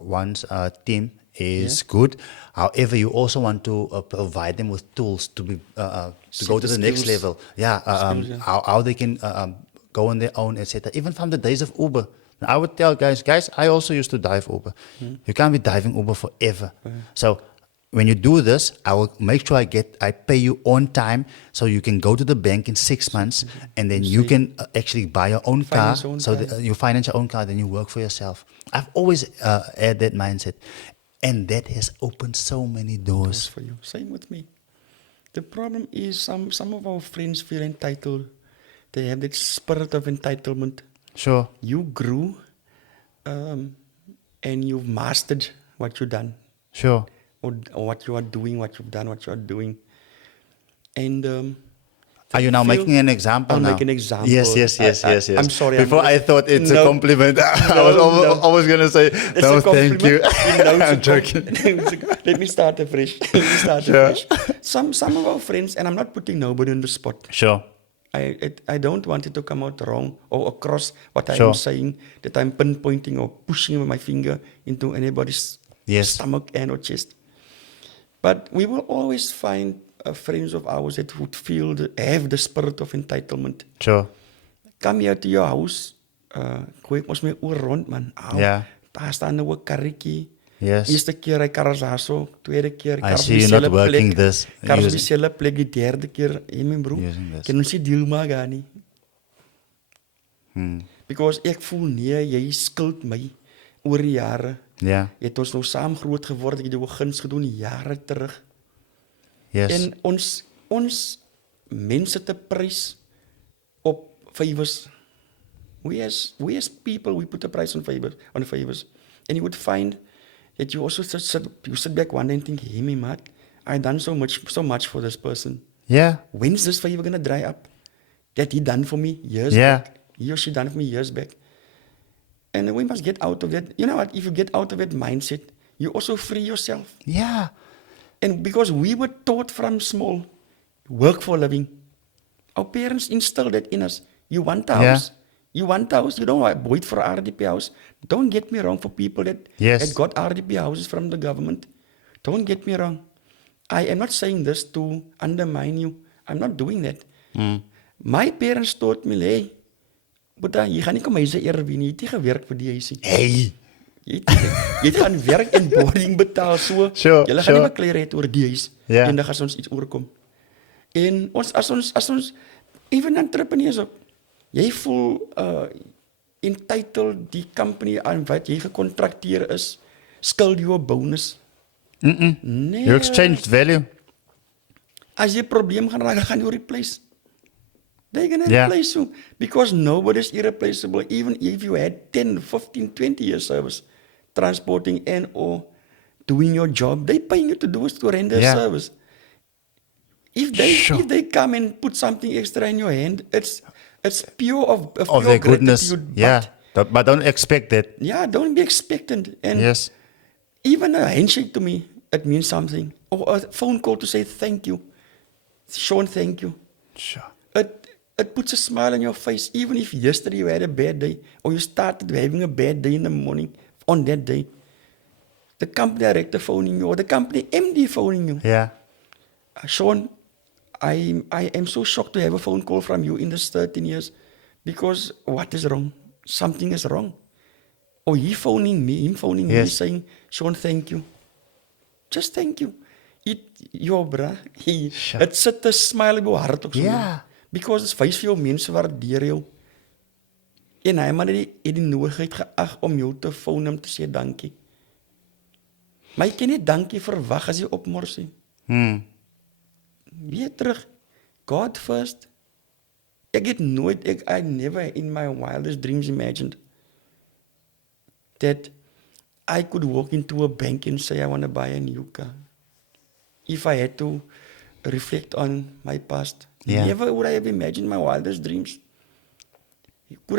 one's team is good, however you also want to provide them with tools to be to go to the next skills. level. How they can go on their own, etc. Even from the days of Uber, I would tell guys, I also used to dive Uber. You can't be diving Uber forever. So when you do this, I will make sure I pay you on time, so you can go to the bank in 6 months, and then you can actually buy your own car. Finance your own So car. that, you finance your own car, then you work for yourself. I've always had that mindset, and that has opened so many doors. For you. Same with me. The problem is some of our friends feel entitled. They have that spirit of entitlement. Sure, You grew and you've mastered what you've done, sure. or what you are doing, what you've done, what you are doing. And Are you now feel- making an example I'll now? make an example. Yes. I'm sorry. Before I thought it's a No. compliment. I was No. always going to say, It's no, a thank you. compliment. No, I'm it's a joking. Let me start afresh. Sure. Some of our friends, and I'm not putting nobody on the spot. Sure. I don't want it to come out wrong or across what I Sure. am saying, that I'm pinpointing or pushing with my finger into anybody's Yes. stomach and or chest. But we will always find friends of ours that would have the spirit of entitlement. Sure. Come here to your house, gooi ek mos my oor rond man. Au, Ja. Daar staan nou 'n karretjie. Yes. Eerste keer hy kar is daar so, tweede keer I kar see you're not working this, Kar is op using- dieselfde plek, die derde keer, my bro. Using this. Kan ons nie deal maak daar nie. Because ek voel nee, jy skuld my oor die jare. Yeah. Jy het ons nou saam groot geword, ek het jou guns gedoen jare terug. Yes. En ons mense te prys op favors. We as people, we put a price on favors. And you would find that you also sit back one day and think, hey, me mat, I done so much for this person. Yeah. When's this favor gonna dry up? That he done for me years Yeah. back. He or she done for me years back. And we must get out of that. You know what? If you get out of that mindset, you also free yourself. Yeah. And because we were taught from small, work for a living. Our parents instilled that in us. You want a Yeah. house. You want a house. You don't wait for a RDP house. Don't get me wrong for people that Yes. got RDP houses from the government. Don't get me wrong. I am not saying this to undermine you. I'm not doing that. My parents taught me, hey, Boeta, jy gaan nie kom huise erwin nie. Jy het nie gewerk vir die huisie. Hey. Jy het gaan werk en boarding betaal so. Sure, Julle gaan nie sure. beklei het oor die huis. Ja. Eendag as ons iets oorkom. En as ons even entrepreneurs ook, jy voel entitled die company aan wat jy gekontrakteer is, skuld jou 'n bonus. Nee. You exchanged value. As jy 'n probleem gaan raak, gaan jy replace. They're going to Yeah. replace you because nobody's irreplaceable. Even if you had 10, 15, 20 years service, transporting and or doing your job, they paying you to do is to render Yeah. service. If Sure. they come and put something extra in your hand, it's pure of Of pure their goodness. gratitude. Yeah. But don't expect that. Yeah, don't be expectant. And Yes. even a handshake to me, it means something. Or a phone call to say thank you. Shaun, thank you. Sure. It puts a smile on your face, even if yesterday you had a bad day or you started having a bad day in the morning on that day. The company director phoning you or the company MD phoning you. Yeah. Shaun, I am so shocked to have a phone call from you in this 13 years because what is wrong? Something is wrong. Or him phoning me Yes. saying, Shaun, thank you. Just thank you. Yo, bruh. Sure. Het sit 'n smile op jou hart ook so. Yeah. Because it's wys vir jou mense waardeer jou. En hy maar het die nodigheid geag om jou te phone om te sê dankie. Maar jy kan nie dankie verwag as jy opmors nie. Weer terug. God first. I never in my wildest dreams imagined that I could walk into a bank and say I want to buy a new car. If I had to reflect on my past. Yeah. Never would I have imagined my wildest dreams. Would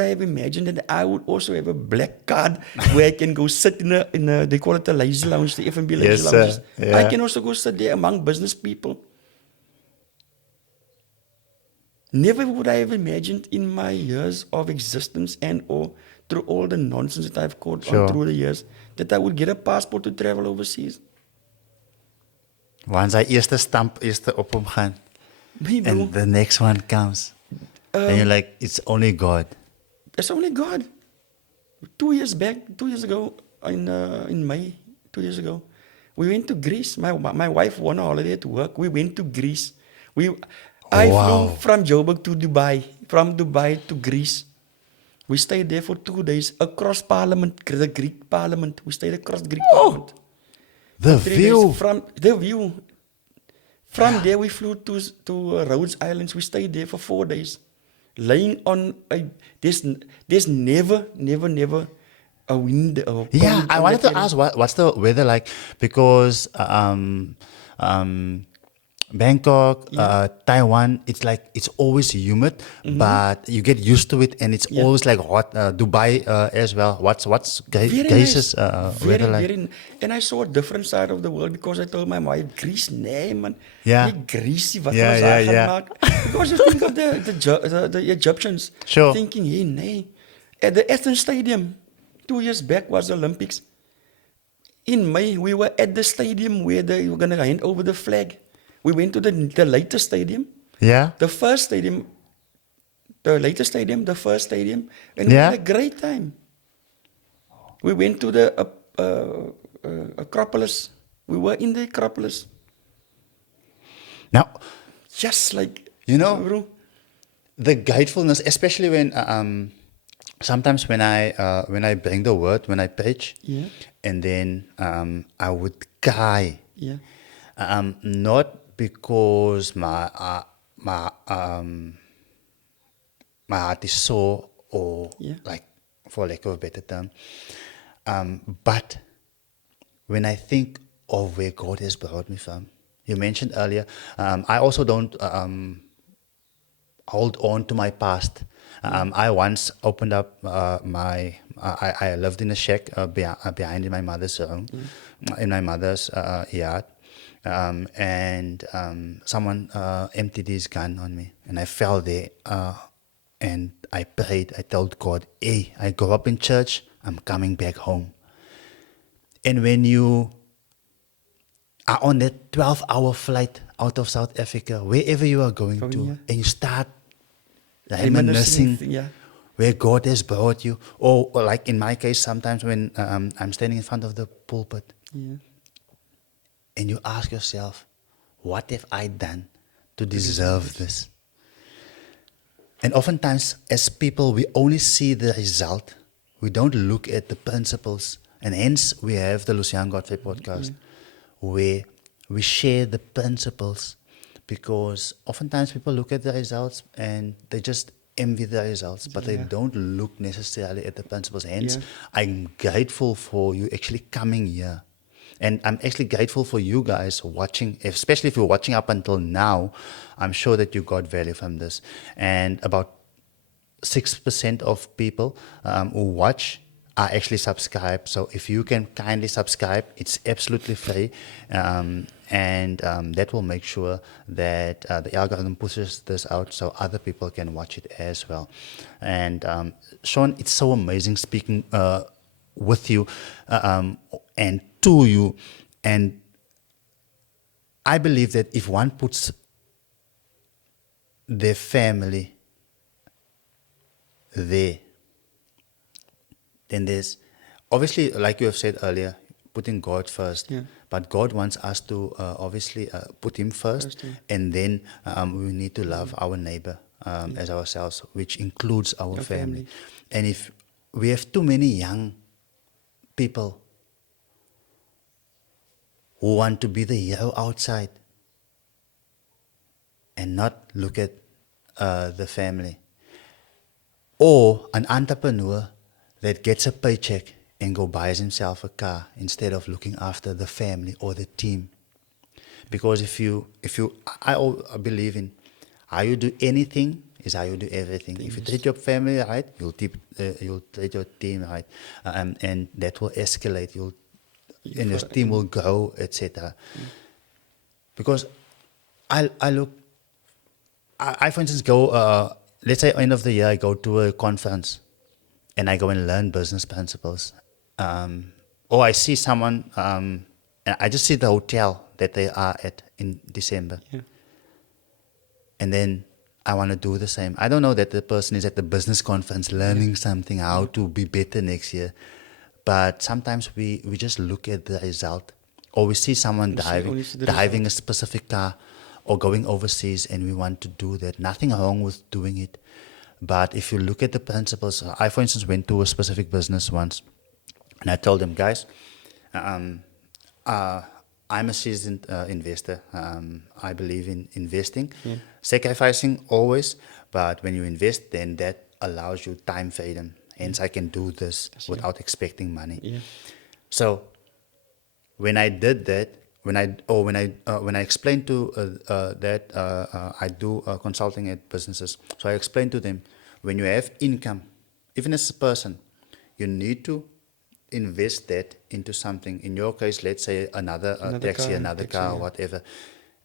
I have imagined that I would also have a black card where I can go sit in a they call it a lazy lounge, the F&B lazy Yes, lounges. yeah. I can also go sit there among business people. Never would I have imagined in my years of existence and or through all the nonsense that I've caught Sure. on through the years that I would get a passport to travel overseas. Once hy eerste stamp op hom gaan. Me, bro. And the next one comes. And you're like, it's only God. It's only God. 2 years ago, in May, 2 years ago, we went to Greece. My wife won a holiday at work. We went to Greece. I Wow. flew from Joburg to Dubai, from Dubai to Greece. We stayed there for 2 days across Parliament, the Greek Parliament. We stayed across the Greek Parliament. The 3 view. days from the view. From there, we flew to Rhodes Islands. We stayed there for 4 days. Laying on there's never a wind. Yeah, I wanted to ask what's the weather like because Bangkok, Taiwan, it's always humid, but you get used to it, and it's always like hot. Dubai as well. What's Greece's weather like? And I saw a different side of the world because I told my wife, Greece, nee man, Yeah. nie Greece, wat Yeah, ons daar yeah, gaan yeah. maak. Because you think of the Egyptians, Sure. thinking, hey, nee. At the Athens Stadium, 2 years back was the Olympics. In May, we were at the stadium where they were going to hand over the flag. We went to the latest stadium, Yeah. the first stadium, and we Yeah. had a great time. We went to the Acropolis. We were in the Acropolis. Now, Just like, you know, bro. the gratefulness, especially when sometimes when I bring the word, when I preach, Yeah. and then I would cry. Yeah. Not because my heart is sore or Yeah. like, for lack of a better term, but when I think of where God has brought me from. You mentioned earlier, I also don't hold on to my past. I once opened up I lived in a shack behind in my mother's home, in my mother's yard. and someone emptied his gun on me, and I fell there. And I prayed. I told God, "Hey, I grew up in church. I'm coming back home." And when you are on that 12-hour flight out of South Africa, wherever you are going Going, to, yeah. and you start Reminiscing, reminiscing yeah. where God has brought you, or like in my case, sometimes when I'm standing in front of the pulpit, Yeah. and you ask yourself, what have I done to deserve deserve this? And oftentimes, as people, we only see the result. We don't look at the principles. And hence, we have the Lucian Godfrey podcast, where we share the principles, because oftentimes people look at the results and they just envy the results, but they Yeah. don't look necessarily at the principles. Hence, Yeah. I'm grateful for you actually coming here. And I'm actually grateful for you guys watching, especially if you're watching up until now. I'm sure that you got value from this. And about 6% of people who watch are actually subscribed. So if you can kindly subscribe, it's absolutely free. And that will make sure that the algorithm pushes this out so other people can watch it as well. And Shaun, it's so amazing speaking with you and to you. And I believe that if one puts their family there, then there's obviously, like you have said earlier, putting God first. Yeah. But God wants us to obviously put Him first, First, yeah. and then we need to love our neighbor as ourselves, which includes our Our family. family. And if we have too many young people who want to be the hero outside and not look at the family, or an entrepreneur that gets a paycheck and go buys himself a car instead of looking after the family or the team. Because I believe in how you do anything is how you do everything. If you treat your family right, you'll treat your team right, and that will escalate. And your team will grow, etc. Because I look, I for instance go, let's say end of the year I go to a conference and I go and learn business principles. Or I see someone, and I just see the hotel that they are at in December. Yeah. And then I want to do the same. I don't know that the person is at the business conference learning something, how to be better next year. But sometimes we just look at the result, or we see someone only see the driving result. a specific car or going overseas, and we want to do that. Nothing wrong with doing it. But if you look at the principles, I, for instance, went to a specific business once, and I told them, guys, um, uh, I'm a seasoned investor. I believe in investing, sacrificing always, but when you invest, then that allows you time freedom. Hence, I can do this without expecting money. Yeah. So when I did that, when I explained to that I do consulting at businesses, so I explained to them, when you have income, even as a person, you need to invest that into something. In your case, let's say another taxi, another car, yeah. whatever,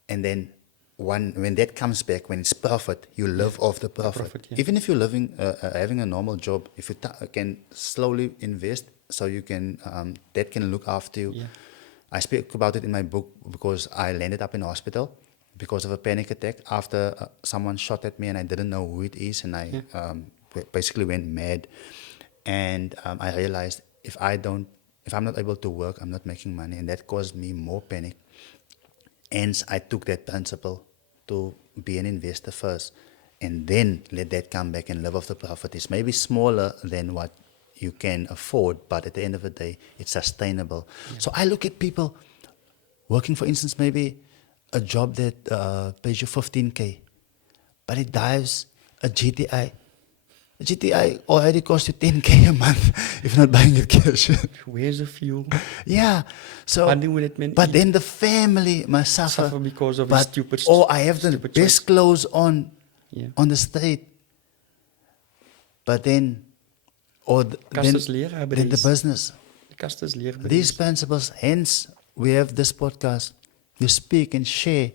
and then when that comes back, when it's profit, you live off the profit. profit, yeah. Even if you're living having a normal job, if you can slowly invest, so you can that can look after you. Yeah. I speak about it in my book because I landed up in hospital because of a panic attack after someone shot at me and I didn't know who it is, and I basically went mad. And I realized if I'm not able to work, I'm not making money, and that caused me more panic. Hence, I took that principle to be an investor first, and then let that come back and live off the profit. It's maybe smaller than what you can afford, but at the end of the day, it's sustainable. So I look at people working, for instance, maybe a job that pays you 15K, but it drives a GTI. A GTI already costs you 10K a month if not buying it cash. Where's the fuel? Yeah. So, Funding will it mean but eat? then the family must suffer, Suffer because of his but, stupid oh, I have the stupid best choice. clothes on Yeah. on the street. But then, or then, is leeg, then the Abrees. business. The kast is leeg, These Abrees. principles, hence we have this podcast. You speak and share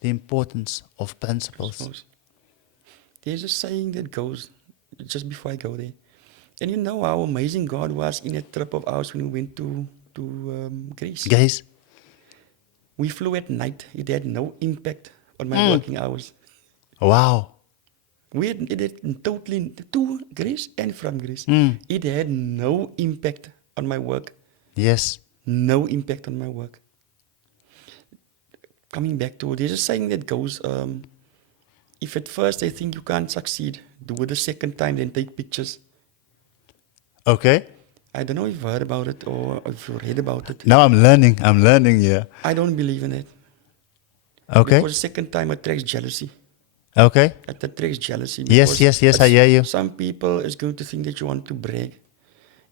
the importance of principles. Suppose. There's a saying that goes, just before I go there. And you know how amazing God was in a trip of ours when we went to Greece. Guys, We flew at night. It had no impact on my working hours. wow. It had totally, to Greece and from Greece. It had no impact on my work. Yes. No impact on my work. Coming back to, there's a saying that goes, if at first they think you can't succeed, do it the second time, then take pictures. Okay. I don't know if you've heard about it or if you read about it. Now I'm learning. I'm learning here. I don't believe in it. Okay. Because the second time attracts jealousy. Okay. It attracts jealousy. Yes, because yes, I hear you. Some people is going to think that you want to brag.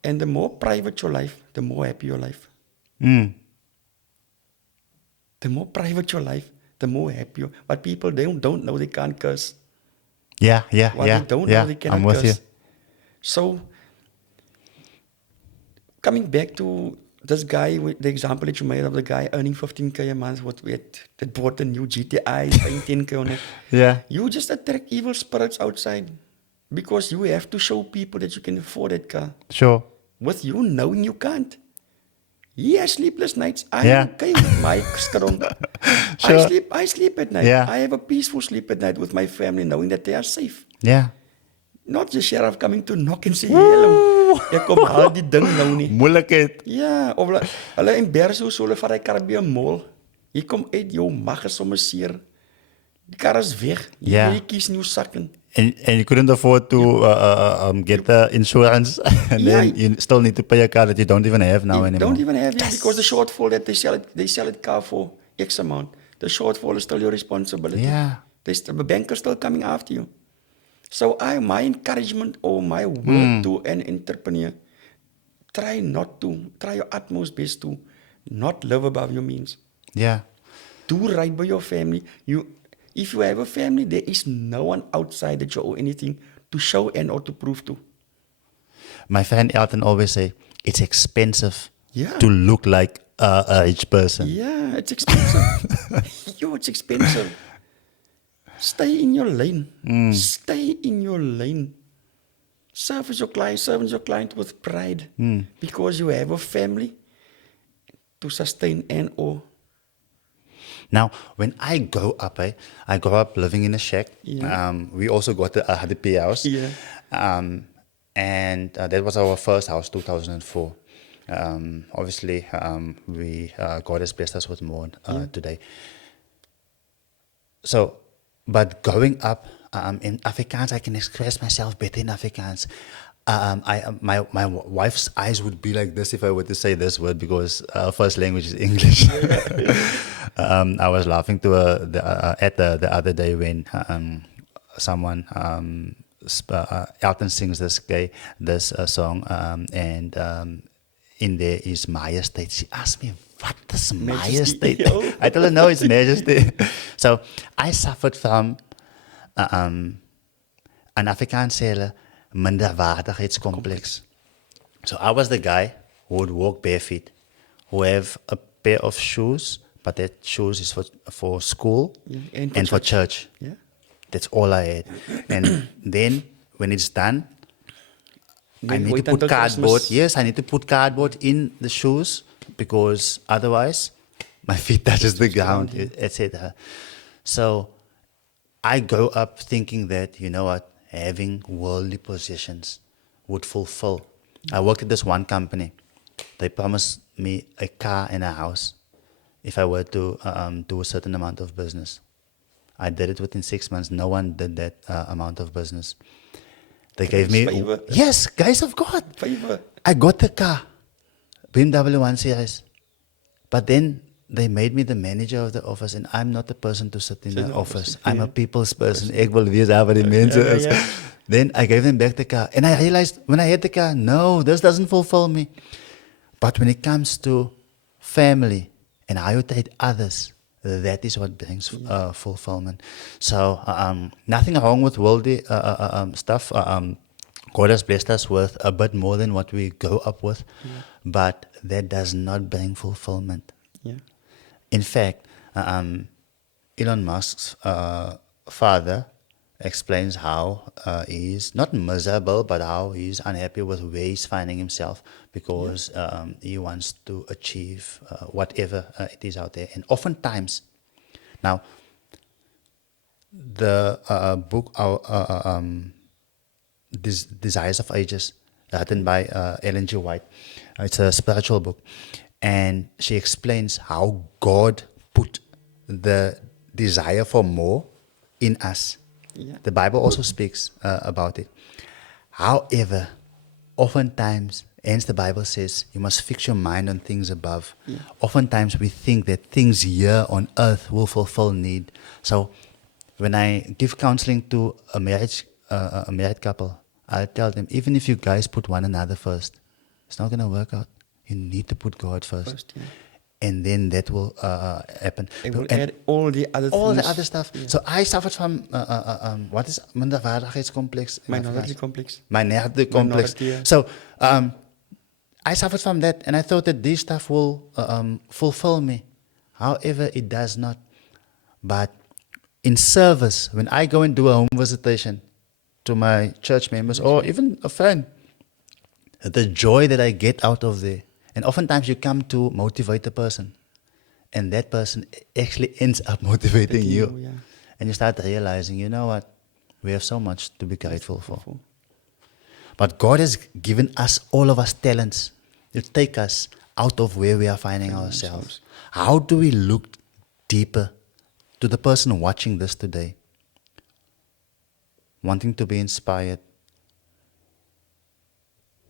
And the more private your life, the more happy your life. Mm. The more private your life, the more happy you. But people, they don't know they can't curse. Yeah, What they don't know, they cannot I'm with curse. you. So, coming back to this guy, with the example that you made of the guy earning 15K a month that bought a new GTI, paying 10K on it. Yeah. You just attract evil spirits outside because you have to show people that you can afford that car. Sure. With you knowing you can't. He has sleepless nights. I Yeah. am okay with my strong. Sure. I sleep at night. Yeah. I have a peaceful sleep at night with my family, knowing that they are safe. Yeah. Not the sheriff coming to knock and say, hello. Ek kom haal die ding nou nie. Moeilijkheid. Ja, of hulle embarrass hoe so hulle vat die kar by 'n mall. Jy kom uit, jou mag is sommer seer. Die kar is weg. Jy Ja. weet jy kies in jou sak in. And you couldn't afford to get the insurance, and Yeah. then you still need to pay a car that you don't even have now You anymore. don't even have it because the shortfall that they sell it car for X amount. The shortfall is still your responsibility. Yeah. The bank is still coming after you. So my encouragement or my word to an entrepreneur, try your utmost best to not live above your means. Yeah. Do right by your family. If you have a family, there is no one outside that you owe anything to show and or to prove to. My friend Elton always say, it's expensive Yeah. to look like a rich person. Yeah, it's expensive. It's expensive. Stay in your lane. Stay in your lane. Service your client with pride. Because you have a family to sustain and or. Now, when I grow up, I grew up living in a shack. Yeah. We also got a HDP house. Yeah. And that was our first house, 2004. Obviously, God has blessed us with more today. So, but growing up in Afrikaans, I can express myself better in Afrikaans. My wife's eyes would be like this if I were to say this word because our first language is English. I was laughing to at the other day when someone Elton sings this song and in there is Majesty. She asked me, "What is Majesty?" I told her, "No, it's Majesty." So I suffered from an Afrikaans sê minderwaardigheidscomplex. So I was the guy who would walk barefoot, who have a pair of shoes, but that shoes is for school and for church. Yeah. That's all I had. And then when it's done, I need to put cardboard. Christmas. Yes, I need to put cardboard in the shoes because otherwise my feet touches the ground, etc. So I grew up thinking that, you know what, having worldly possessions would fulfill. I worked at this one company. They promised me a car and a house if I were to do a certain amount of business. I did it within 6 months. No one did that amount of business. They gave me... Favor. Yes, guys of God. Favor. I got the car, BMW 1 Series. But then they made me the manager of the office, and I'm not the person to sit in the office. I'm a people's person. Ek wil wees daar waar die mense is. Then I gave them back the car. And I realized when I had the car, no, this doesn't fulfill me. But when it comes to family and how you treat others, that is what brings fulfillment. So nothing wrong with worldly stuff. God has blessed us with a bit more than what we grow up with. But that does not bring fulfillment. Yeah. In fact, Elon Musk's father explains how he's not miserable, but how he's unhappy with where he's finding himself because he wants to achieve whatever it is out there. And oftentimes, now, the book, Desires of Ages, written by Ellen G. White, it's a spiritual book. And she explains how God put the desire for more in us. Yeah. The Bible also speaks about it. However, oftentimes, hence the Bible says, you must fix your mind on things above. Yeah. Oftentimes, we think that things here on earth will fulfill need. So, when I give counseling to a married couple, I tell them, even if you guys put one another first, it's not going to work out. You need to put God first. First, yeah. And then that will happen. It will And add all the other all things. the other stuff. Yeah. So I suffered from what is minderwaardigheidscomplex? Minority complex. Minority complex. Minority, yeah. So I suffered from that, and I thought that this stuff will fulfill me. However, it does not. But in service, when I go and do a home visitation to my church members or even a friend, the joy that I get out of there, and oftentimes you come to motivate a person, and that person actually ends up motivating you. Yeah. And you start realizing, you know what, we have so much to be grateful for. But God has given us, all of us, talents to take us out of where we are finding ourselves. How do we look deeper to the person watching this today, wanting to be inspired?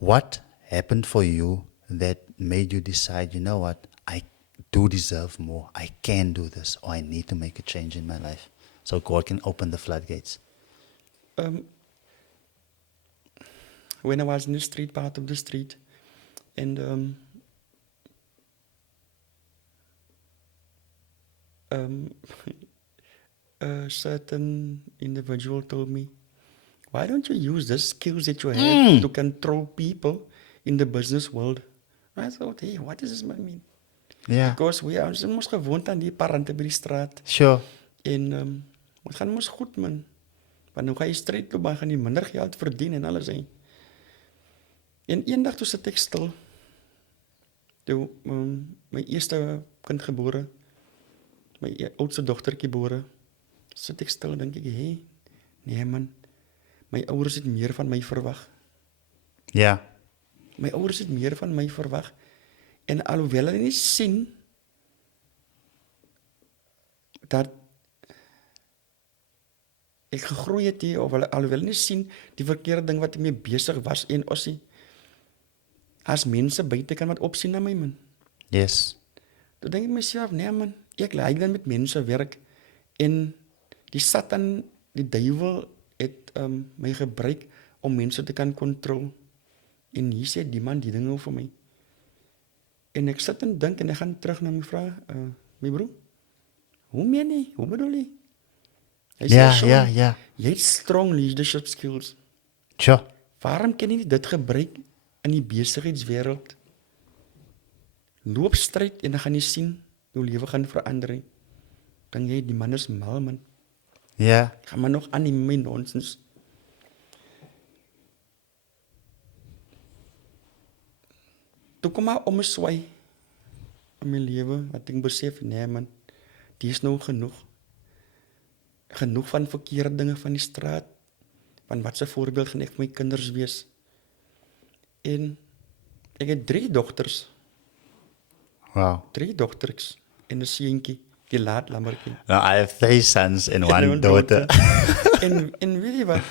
What happened for you that made you decide, you know what, I do deserve more, I can do this, or I need to make a change in my life so God can open the floodgates? When I was in the street, part of the street, and a certain individual told me, why don't you use the skills that you have to control people in the business world? I thought, hey, what does this mean? Yeah, Because we are mos gewoond aan die parante by die straat. sure. En het gaan mos goed, man. Want nou ga je strijd loop, dan gaan je minder geld verdienen en alles. Hè. En eendag toe sit ek stil. Toe my eerste kind gebore, my oudste dogtertjie gebore, sit ek stil en dink ek, hé, nee man, my ouers het meer van my verwag. Yeah, My ouers het meer van my verwag. En alhoewel hulle nie sien dat ek gegroei het hier, of alhoewel hulle nie sien die verkeerde ding wat ek mee besig was, en ossie, as mense buite kan wat opsien na my, man. yes. Toe denk ek myself, nee man, ek like dan met mense werk, en die Satan, die duiwel het my gebruik om mense te kan control, en hier sê die man die dinge vir my. En ek sit en dink, en ek gaan terug na my vrou, my broer, hoe meen jy, hoe bedoel jy? Hy sê, Yeah, "Shaun, yeah, yeah. jy het strong leadership skills. Sure. Waarom kan jy nie dit gebruik in die besigheidswêreld? Loop stryd en dan gaan jy sien, jou lewe gaan verander. Dan jy, die man is mal, man. Yeah, Gaan maar nog aan die my nonsens. Toe kom maar om 'n swai in my lewe, wat ek besef, nee man, die is nou genoeg. Genoeg van verkeerde dinge van die straat. Van wat 'n voorbeeld gaan ek vir my kinders wees? En ek het 3 dogters, wow. 3 dogters en 'n seentjie, die laat lammertjie. Now I have 3 sons and En one een daughter. en weet jy wat?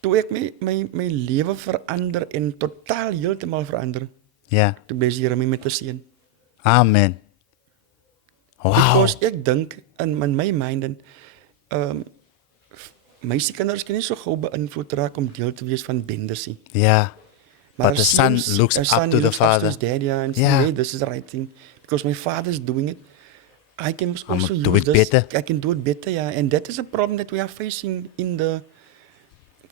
Toe ek my lewe verander en totaal heeltemal verander, Yeah, toe bless die Here my met 'n seun. amen. Wow. Because ek dink in my mind, en meisiekinders kan nie so gou beïnvloed raak om deel te wees van bendes nie. Yeah, Maar but the as son seems- looks a up son to the looks up father. his dad, yeah, and Yeah. say, hey, this is the right thing. Because my father's doing it. I can also I'ma use do it this. better. I can do it better, yeah. And that is a problem that we are facing in the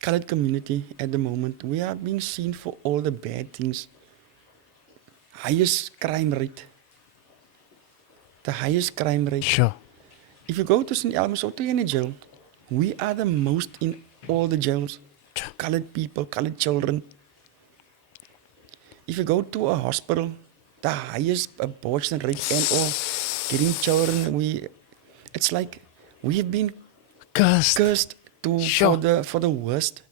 colored community at the moment. We are being seen for all the bad things. Highest crime rate. the highest crime rate. Sure. If you go to St. Elmo's or to any jail, we are the most in all the jails. Colored people, colored children. If you go to a hospital, the highest abortion rate and all, getting children, it's like we have been cursed Sure. for the worst.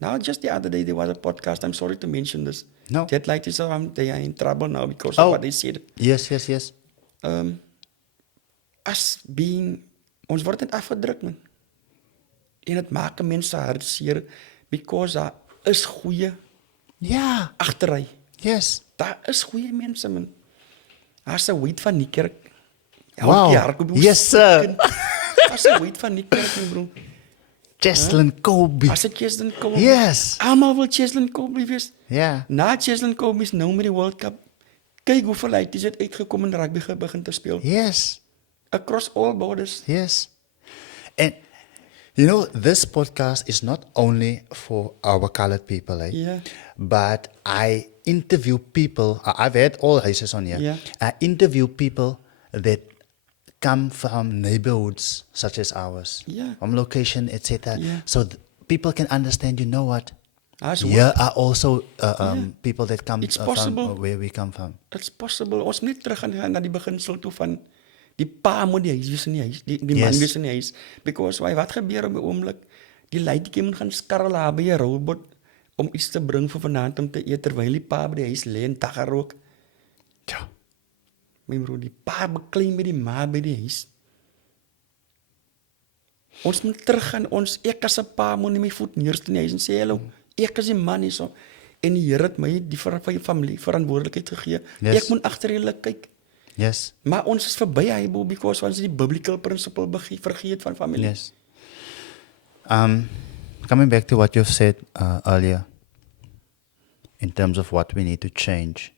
Now, just the other day, there was a podcast. I'm sorry to mention this. No. That like this, they are in trouble now because of Oh. what they said. Yes. As being, ons word net afgedruk, man. En dit maak 'n mens se hart seer because daar is goeie Yeah. agtery. Yes. Daar is goeie mense, man. Daar's 'n wait van die kerk. Wow. Yes, sir. Daar's 'n wait van die kerk, my bro. Cheslin Kobe. As 'n Cheslin Kobe. Yes. Almal wil Cheslin Kobe wees. Yeah. Na Cheslin Kobe is nou met die World Cup. Kyk hoeveel uit is dit uitgekom en rugby begin te speel. Yes. Across all borders. Yes. And you know, this podcast is not only for our colored people, eh? Yeah. But I interview people. I've had all races on here. Yeah. I interview people that come from neighborhoods such as ours, Yeah. from location, etc. Yeah. So people can understand. You know what? Daar's Here are also people that come It's possible. from where we come from. It's possible. Ons moet net terug gaan na die beginsel toe van die pa moet die huis wees in die huis, die man Yes. wees in die huis. Because wat gebeur op die oomblik? Die leietjie moet gaan skarrel daar by 'n robot om iets te bring vir vanaand om te eet terwyl die pa by die huis lê en dagga rook. Ja. My bro, die pa beklei met die ma by die huis. Ons moet teruggaan. Ek as 'n pa moet nie my voet neersit in die huis en sê hallo. Ek is die man hierso. En die Here het my die familie verantwoordelikheid gegee. Yes. Ek moet agter julle kyk. Yes. Maar ons is verby hy bo because ons die biblical principle vergeet van familie. Yes. Coming back to what you've said earlier, in terms of what we need to change.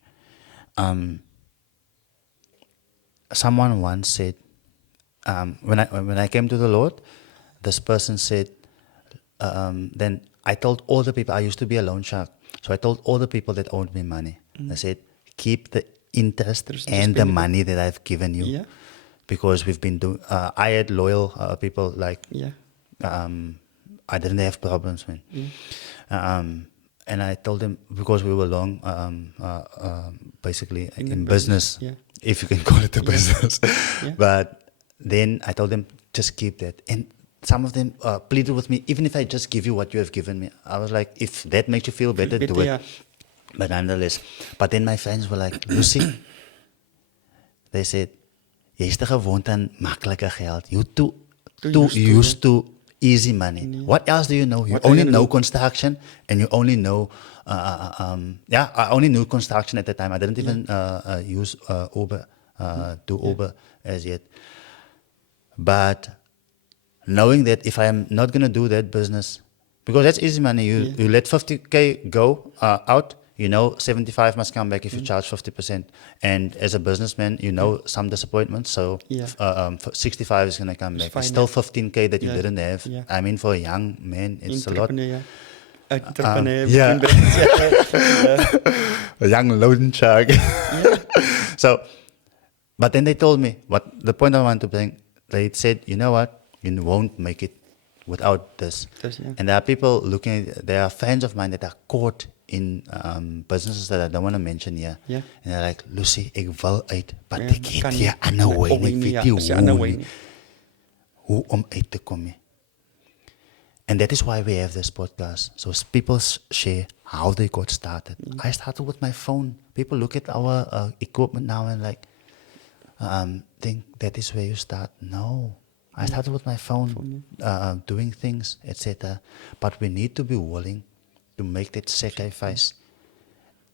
Someone once said, when I came to the Lord, this person said, then I told all the people, I used to be a loan shark, so I told all the people that owed me money, I said, keep the interest and the money that I've given you. Yeah. Because we've been doing, I had loyal people like, Yeah. I didn't have problems, man. And I told them, because we were long, basically in business, yeah. if you can call it a business. Yeah. But then I told them, just keep that. And some of them pleaded with me, even if I just give you what you have given me. I was like, if that makes you feel better, do it. Yeah. But nonetheless, but then my friends were like, Lucy, they said, jy is te gewoond aan makkelijke geld. You too used to easy money. Yeah. What else do you know? You What are only you know gonna do? construction, and you only know, I only knew construction at the time. I didn't even use Uber, do Uber as yet. But knowing that if I am not going to do that business, because that's easy money, you let 50K go out, you know 75 must come back if you charge 50%. And as a businessman, you know some disappointments, so 65 is going to come back. fine, It's still 15K that you Yeah. didn't have. Yeah. I mean, for a young man, it's a lot. Entrepreneur, yeah. Entrepreneur. yeah. Yeah. A young loan shark. Yeah. So, but then they told me, the point I want to bring, they said, you know what, you won't make it without this. Yeah. And there are people there are friends of mine that are caught in businesses that I don't want to mention here. Yeah. And they're like, Lucy, ek wil uit, but Ja, ek het kan hier nie. ander way, Of ek nie, weet ja, nie as jy ander way hoe nie. hoe om uit te kom nie. And that is why we have this podcast. So people share how they got started. I started with my phone. People look at our equipment now and like, think that is where you start. No. I started with my phone, doing things, etc. But we need to be willing to make that sacrifice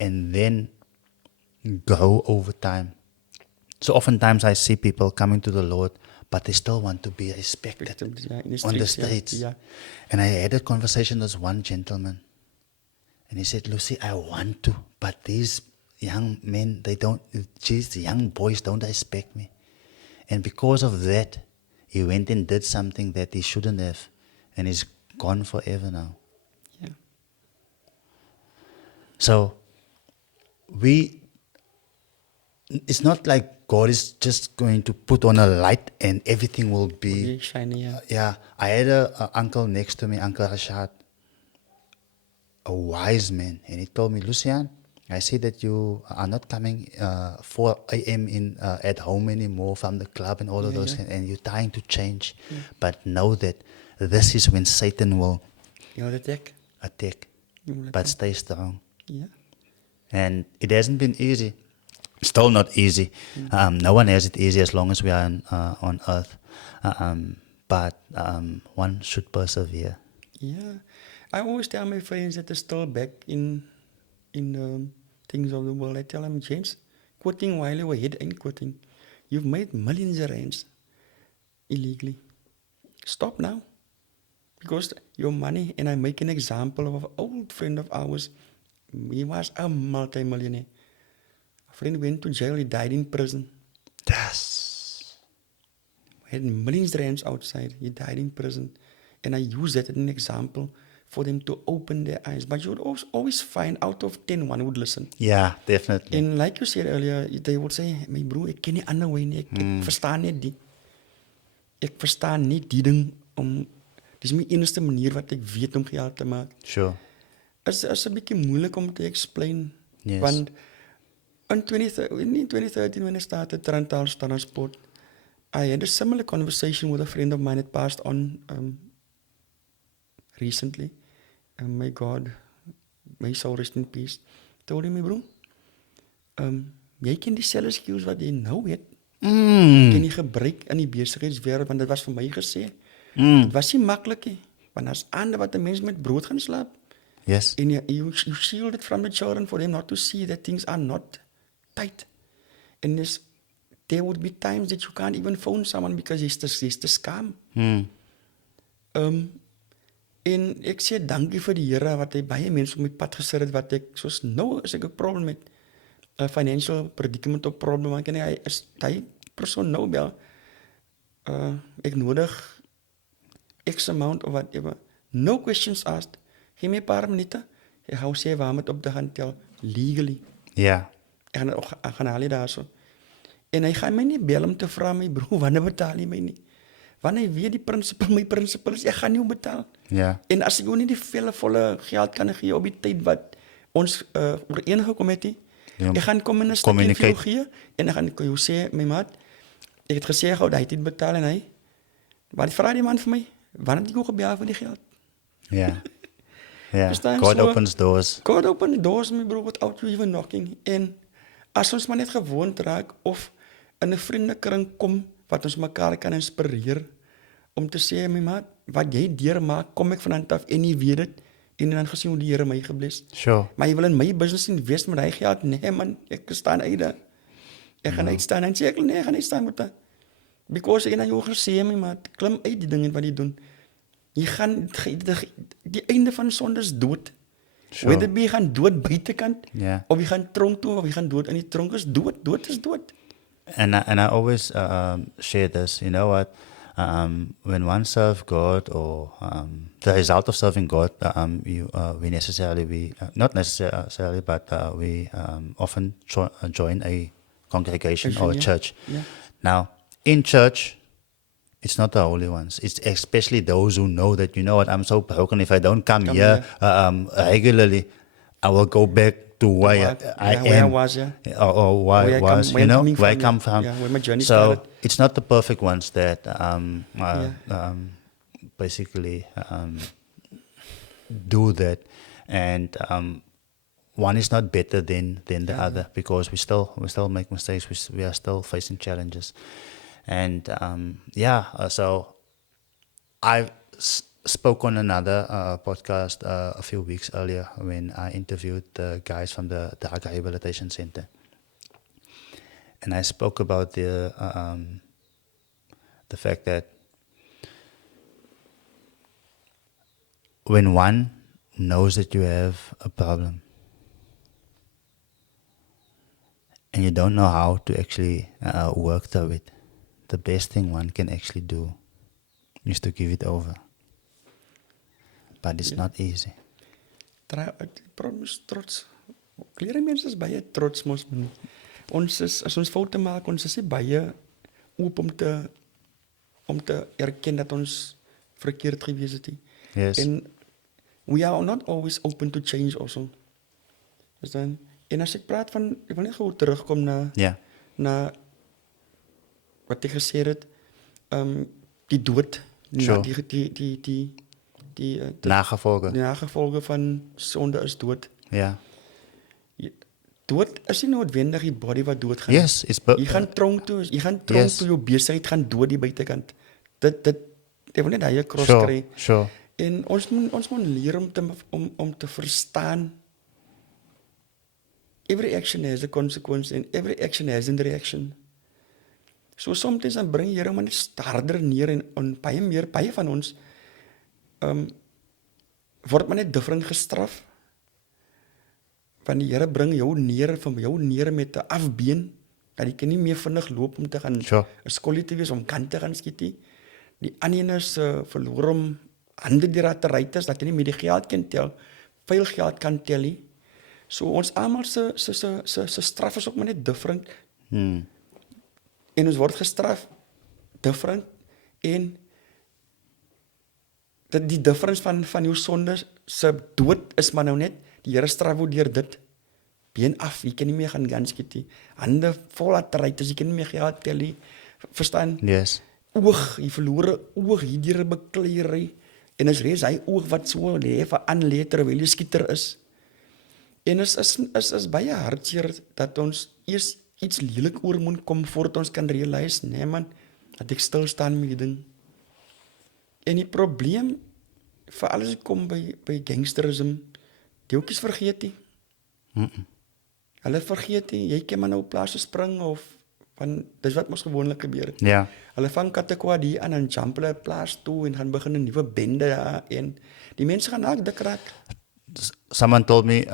and then grow over time. So oftentimes I see people coming to the Lord, but they still want to be respected Yeah, in the on the streets, yeah, streets. yeah. And I had a conversation with one gentleman, and he said, Lucy, I want to, but these young men, these young boys don't respect me. And because of that, he went and did something that he shouldn't have, and he's gone forever now. Yeah. So it's not like God is just going to put on a light and everything will be. Really shiny, yeah. Yeah, I had a uncle next to me, Uncle Rashad, a wise man, and he told me, Lucian, I see that you are not coming 4 a.m. in at home anymore from the club and all of Yeah, those yeah. things, and you're trying to change. But know that this is when Satan will You know the tech? attack. You will But attack. stay strong. Yeah. And it hasn't been easy. Still not easy. No one has it easy as long as we are on earth. But one should persevere. Yeah. I always tell my friends that are still back in things of the world. I tell them, James, quitting while you were ahead ain't quitting. You've made millions of rands illegally. Stop now. Because your money, and I make an example of an old friend of ours. He was a multi-millionaire. A friend went to jail, he died in prison. Yes. Had millions of rands outside, he died in prison. And I use that as an example for them to open their eyes. But you would always find out of 10, one would listen. Yeah, definitely. And like you said earlier, they would say, my bro, ek ken nie ander way nie, ek verstaan net die. Ek verstaan nie die ding om, dis my enigste manier wat ek weet om geld te maak. Sure. Is 'n bietjie moeilik om te explain. Yes. Want in 2013 when I started Tarentaal Transport, I had a similar conversation with a friend of mine that passed on recently. May God, may soul rest in peace. Told him, my bro, jy ken dieselfde skills wat jy nou het, ken jy gebruik in die besigheidswêreld, want dit was vir my gesê. Dit was nie maklik nie, want as ander wat 'n mens met brood gaan slaap, Yes. and you shield it from the children for them not to see that things are not tight. And there would be times that you can't even phone someone because it's the scam. En ek sê dankie vir die Here wat hy baie mense op my pad gesit het wat ek soos nou as ek 'n probleem met 'n financial predicament of problem, dan kan hy persoon nou bel. Ek nodig X amount of whatever. No questions asked. Geef my 'n paar minute. Ek hou sê waar met op te gaan tel legally. Yeah. Ek gaan haal jy daarso. En hy gaan my nie bel om te vra my bro, wanneer betaal jy my nie? Want hy weet my principle is ek gaan nie hom betaal. Yeah. En as ek jou nie die volle geld kan gee op die tyd wat ons ooreengekom het nie, Ja. ek gaan kom in 'n stukkie vir jou Communicate. gee en ek gaan jou sê, my maat, ek het gesê ek gou daai tyd betaal en hy, wat vra die man vir my? Wanneer het ek jou gebel vir die geld? Yeah. Yeah. Verstaan? God So- opens doors. God open the doors, my bro, without you even knocking. En as ons maar net gewoond raak of in 'n vriendekring kom wat ons mekaar kan inspireer om te sê, my maat, wat jy deurmaak, kom ek vanaf af en jy weet dit en dan gesien hoe die Here my gebless. Sure. Maar jy wil in my business invest met hy geld? Nee man, ek staan uit daar. Ek gaan uitstaan en sê ek nee, ek gaan uitstaan met dat. Because ek het aan jou gesê, my maat, klim uit die dinge wat jy doen. Jy gaan die einde van sonde is dood. Sure. Whether jy gaan dood buitekant Yeah. of jy gaan tronk toe of jy gaan dood in die tronk is dood. Dood is dood. And I always share this. You know what? When one serves God, or the result of serving God, we necessarily not necessarily, but we often join a congregation or a Yeah. church. Yeah. Now, in church, it's not the holy ones. It's especially those who know that, you know what, I'm so broken. If I don't come here regularly, I will go back to where I am. Where I was, yeah. Or where Where I I was, come- where you I'm know, coming where I from, come yeah. from. Yeah, where my journey so started. it's not the perfect ones that basically do that, and one is not better than the other, because we still make mistakes. We are still facing challenges, and so I spoke on another podcast a few weeks earlier when I interviewed the guys from the Drug Rehabilitation Center, and I spoke about the fact that when one knows that you have a problem and you don't know how to actually work through it, the best thing one can actually do is to give it over. But it's not easy. Die probleem is trots. Klere mense is baie trots mos man. as ons foute maak, ons is nie baie oop om te erken dat ons verkeerd gewees het nie. Yes. En we are not always open to change also. Verstaan? En as ek praat van, ek wil net gou terugkom Ja. na wat ek gesê het, die dood, Sure. die Nagevolgen. nagevolge van sonde is dood. Ja. Dood is nie noodwendig die body wat dood gaan. Yes. Jy gaan tronk toe, Yes. toe jou besigheid gaan dood die buitekant. Dit jy wil net daai cross Sure. kry. Sure. En ons moet leer om te verstaan. Every action has a consequence and every action has a reaction. So soms dan bring Here maar net harder neer en baie van ons word maar net different gestraf. Van die Here bring jou neer met 'n afbeen dat jy kan nie meer vinnig loop om te gaan Sure. 'n skoolie te wees om kant te gaan skiet nie. Die ander is verloor hom hande die ratterites dat hy nie meer die geld kan tel, veel geld kan tel nie. So ons almal se straf is ook maar net different. En ons word gestraf different en dat die difference van jou sonde se dood is maar nou net die Here straf jou deur dit. Been af, jy kan nie meer gaan skiet nie. Hande vol artritis, jy kan nie meer geld tel nie. Verstaan? Yes. Oog, jy verloor 'n oog hierdeur bekleierery. En as reeds hy oog wat so lê vir aanlê terwyl jy skieter is. En is baie hartseer dat ons eers iets lelik oor moet kom voordat ons kan realize, nee man, dat ek stil staan met die ding. En die probleem vir alles wat kom by gangsterism, die oukies vergeet nie. Hulle vergeet nie, jy kan maar nou op plaas spring of van dis wat mos gewoonlik gebeur. Ja. Hulle vang katekwa die aan en jump hulle plaas toe en gaan begin 'n nuwe bende daar en die mense gaan dik raak. Someone told me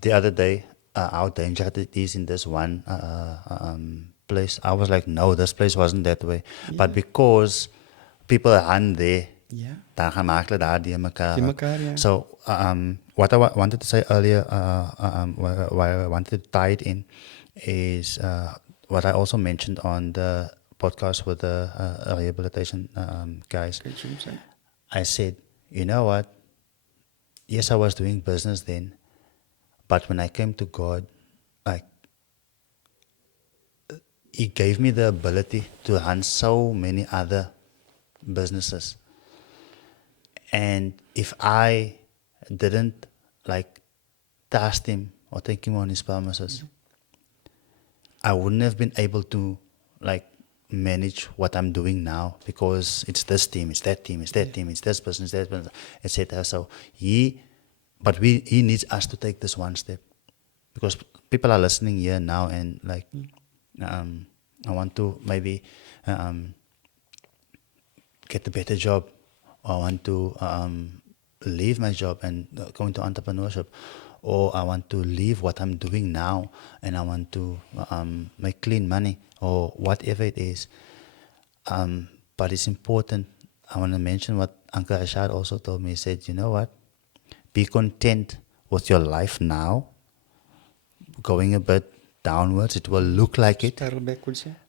the other day how dangerous it is in this one place. I was like, no, this place wasn't that way. But because people run there, Ja. dan gaan maak hulle daar die mekaar. Die mekaar, ja. So what I wanted to say earlier, why I wanted to tie it in, is what I also mentioned on the podcast with the rehabilitation guys. I said, you know what? Yes, I was doing business then, but when I came to God, like, He gave me the ability to run so many other businesses. And if I didn't like trust Him or take Him on His promises, I wouldn't have been able to like manage what I'm doing now, because it's this team, it's that team, it's that team, it's this business, that business, etc. So He needs us to take this one step, because people are listening here now and like, I want to maybe get a better job, or I want to leave my job and go into entrepreneurship, or I want to leave what I'm doing now and I want to make clean money, or whatever it is. But it's important. I want to mention what Uncle Rashad also told me. He said, you know what? Be content with your life now. Going a bit downwards, it will look like it.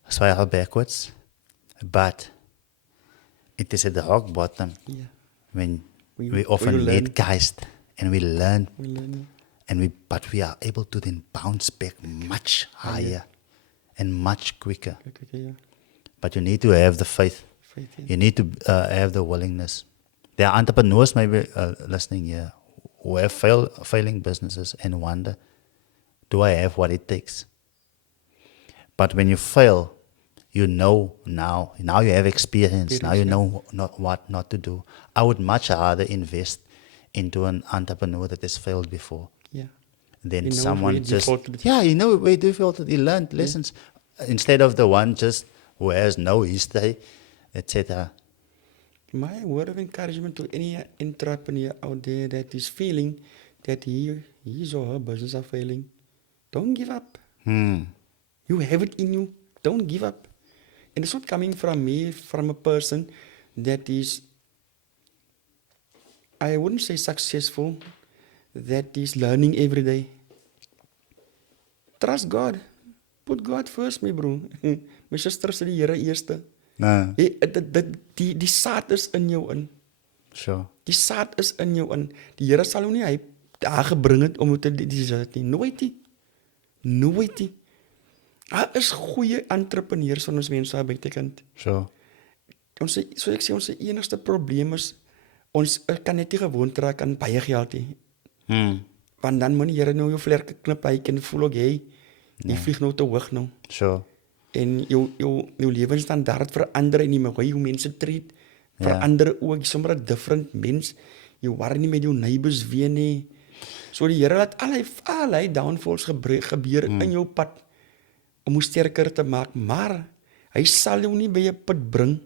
Spiral backwards. But it is at the rock bottom when we often meet guys and we learn. But we are able to then bounce back much higher and much quicker. But you need to have the faith. You need to have the willingness. There are entrepreneurs maybe listening here who have failing businesses and wonder, do I have what it takes? But when you fail, you know now you have experience. Now you know what not to do. I would much rather invest into an entrepreneur that has failed before. Then someone just, you know where defaulted, he learned lessons, instead of the one just who has no history, etc. My word of encouragement to any entrepreneur out there that is feeling that his or her business are failing, don't give up. You have it in you. Don't give up. And it's not coming from me, from a person that is, I wouldn't say successful, that is learning every day. Trust God. Put God first, my bro. My sister sê die Here eerste. No. Die saad is in jou in. Sure. Die saad is in jou in. Die Here sal jou nie hy daar gebring het om te dit nie. Nooit nie. Nooit nie. Daar is goeie entrepreneurs van ons mense daar buitekant. Sure. Ons enigste probleem is ons kan net nie gewoond raak aan baie geld nie. Want dan moet die Here nou jou vlerke knip, hy kan voel ook jy vlieg nou te hoog nou. Sure. En jou lewensstandaard verander en die hoe jou mense treat verander ook. Jy sommer 'n different mens. Jy worry nie met jou neighbors weer nie. So die Here laat al hy downfalls gebeur in jou pad om jou sterker te maak, maar hy sal jou nie by 'n put bring.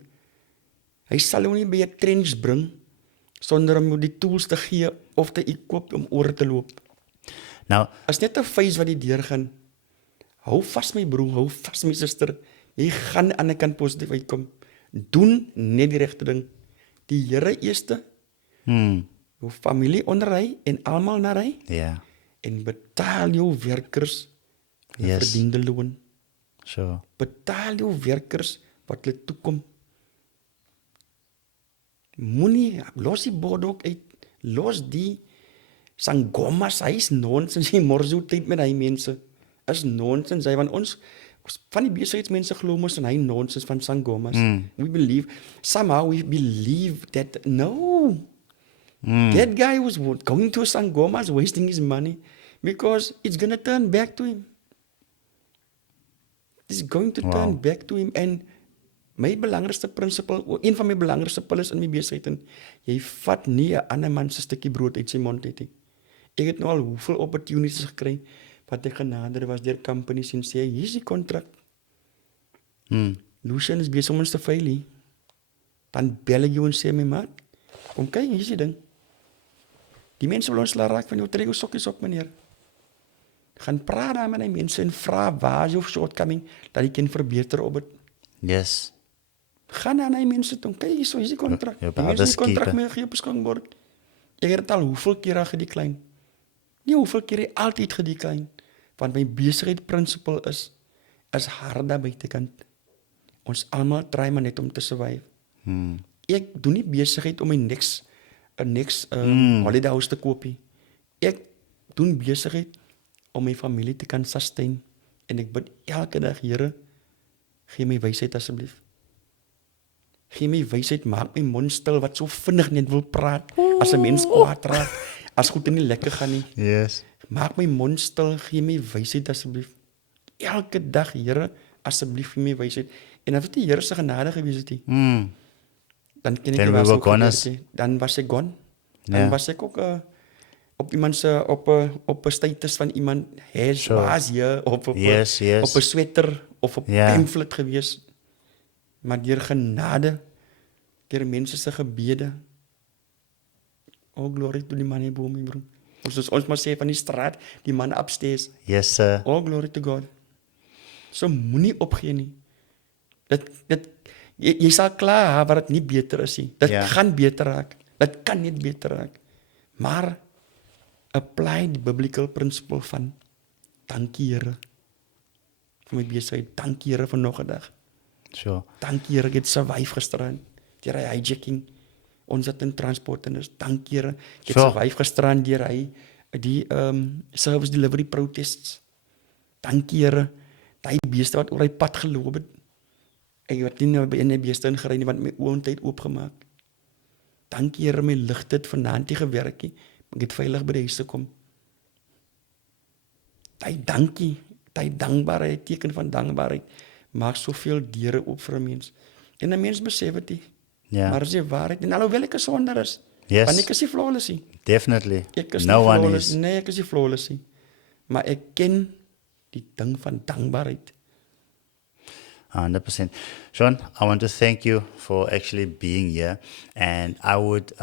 Hy sal jou nie by 'n trench bring sonder om jou die tools te gee of te equip om oor te loop. Now, As net 'n phase wat die deur gaan. Hou vas my broer, hou vas my suster. Jy gaan aan die ander kant positief uitkom. Doen net die regte ding. Die Here eerste, jou familie onder hy en almal na hy yeah. en betaal jou werkers Yes. verdiende loon. Sure. Betaal jou werkers wat hulle toekom. Moenie, los die boardroom uit, los die sangomas, hy is nonsens, hy mors jou tyd met hy mense. Is nonsens, hy, want ons van die besigheidsmense glo mos en hy nonsens van sangomas. Somehow we believe that, no, that guy was going to sangomas, wasting his money, because it's going to turn back to him. It's going to turn back to him, en my belangrikste principle, een van my belangrikste pillars in my besigheid, en jy vat nie 'n ander man se stukkie brood uit sy mond uit nie. Ek het nou al hoeveel opportunities gekry, wat ek genader was deur companies en sê, hier is die kontrak. Lucian is besig om ons te veil hier. Dan bel ek jou en sê, my maat, kom kyk, hier is die ding. Die mense wil ons laat raak van jou, trek jou sokkies op, meneer. Gaan praat daar met die mense en vra waar is jou shortcoming, dat jy kan verbeter op het. Yes. Gaan naar die mense toe, kyk, hier is die kontrak. Jou Die mense die kontrak keeper. mee gee op skankbord. Ek het het al hoeveel keer gedecline. Nie hoeveel keer jy altyd gedecline. Want my besigheidprinciple is harde buitekant. Ons almal try maar net om te survive. Ek doen nie besigheid om my next holiday house te koop nie. Ek doen besigheid om my familie te kan sustain. En ek bid elke dag, Here, gee my wysheid asseblief. Gee my wysheid, maak my mond stil wat so vinnig net wil praat. As 'n mens kwaad raak, as goed nie lekker gaan nie. Yes. Maak my mond stil, gee my wysheid asseblief. Elke dag, Here, asseblief gee my wysheid. En as dit die Here se genade gewees het nie, dan ken ek Then nie we wat were sou gone gebeur as- het nie. Dan was ek gone. Dan Ja. was ek ook op iemand se op 'n status van iemand was hier op Yes. op 'n sweater of op Ja. pamphlet gewees. Maar deur genade, deur mense se gebede. Oh, glory to die man hier bo my bro. Ons maar sê van die straat, die man upstairs. Yes, sir. Oh, glory to God. So moenie opgee nie. Jy sal klaar waar dit nie beter is nie. Dit Ja. gaan beter raak. Dit kan net beter raak. Maar apply die biblical principle van dankie Here vir my besigheid. Dankie Here vir nog 'n dag. Sure. Dankie Here, ek het survive gisteraan. Deur hy hijacking. Ons het in transport en dus dankie Here. Ek het Sure. survive gisteraan deur hy die service delivery protests. Dankie Here. Daai beeste wat oor hy pad geloop het. Ek het nie nou by 'n beeste ingery nie want my oë het oopgemaak. Dankie Here, my ligte het vanaand nie gewerk nie. Ek het veilig by die huis gekom. Daai dankie, daai dankbaarheid, teken van dankbaarheid, maak soveel deure oop vir 'n mens. En 'n mens besef dit nie. Ja. Maar as jy waarheid, en alhoewel ek 'n sondaar is, Yes. want ek is nie flawless nie. Definitely. Ek is No nie one flawless. is. Nee, ek is nie flawless nie. Maar ek ken die ding van dankbaarheid. 100%. Shaun, I want to thank you for actually being here. And I would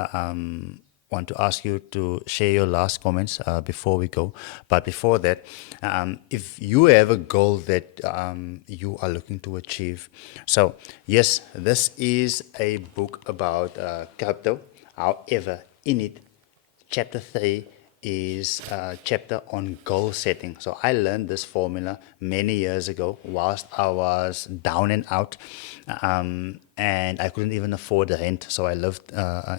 want to ask you to share your last comments before we go. But before that, if you have a goal that you are looking to achieve. So, yes, this is a book about crypto. However, in it, chapter 3 is a chapter on goal setting. So I learned this formula many years ago whilst I was down and out, and I couldn't even afford the rent. So I lived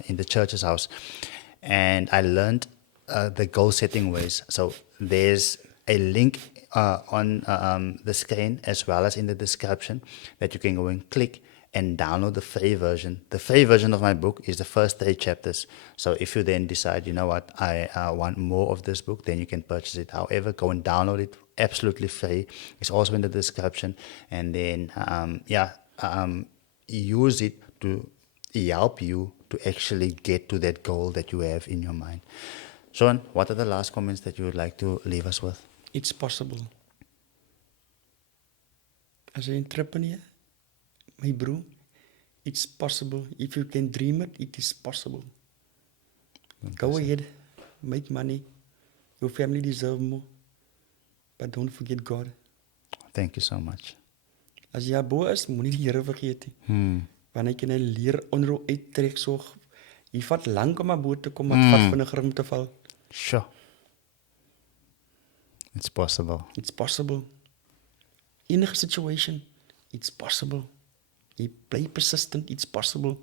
in the church's house, and I learned the goal setting ways. So there's a link on the screen as well as in the description that you can go and click and download the free version. The free version of my book is the first 3 chapters. So if you then decide, you know what, I want more of this book, then you can purchase it. However, go and download it absolutely free. It's also in the description. And then, use it to help you to actually get to that goal that you have in your mind. Shaun, what are the last comments that you would like to leave us with? It's possible. As an entrepreneur, my bro, it's possible. If you can dream it, it is possible. Go ahead, make money. Your family deserve more. But don't forget God. Thank you so much. As jy bo is, moenie die Here vergeet nie. Want hy kan hy leer onder jou uittrek so. Jy vat lank om 'n boot te kom, maar het vat vinniger om te val. Sure. It's possible. It's possible. Enige situation, it's possible. Jy bly persistent, it's possible.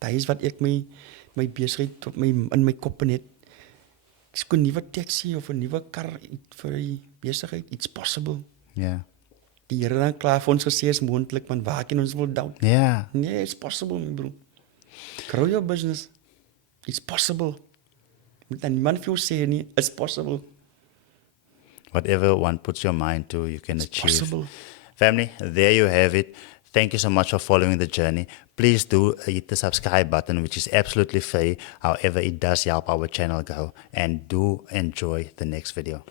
Dit is wat ek my besigheid op in my kop het. Ek skoon 'n nuwe taxi of 'n nuwe kar vir die besigheid, it's possible. Yeah. Die Here dan klaar vir ons gesê is moontlik, man, waar kan ons wil doubt? Yeah. Nee, it's possible, my bro. Grow your business. It's possible. Moet dan niemand vir jou sê nie, it's possible. Whatever one puts your mind to, you can It's achieve. possible. Family, there you have it. Thank you so much for following the journey. Please do hit the subscribe button, which is absolutely free. However, it does help our channel grow. And do enjoy the next video.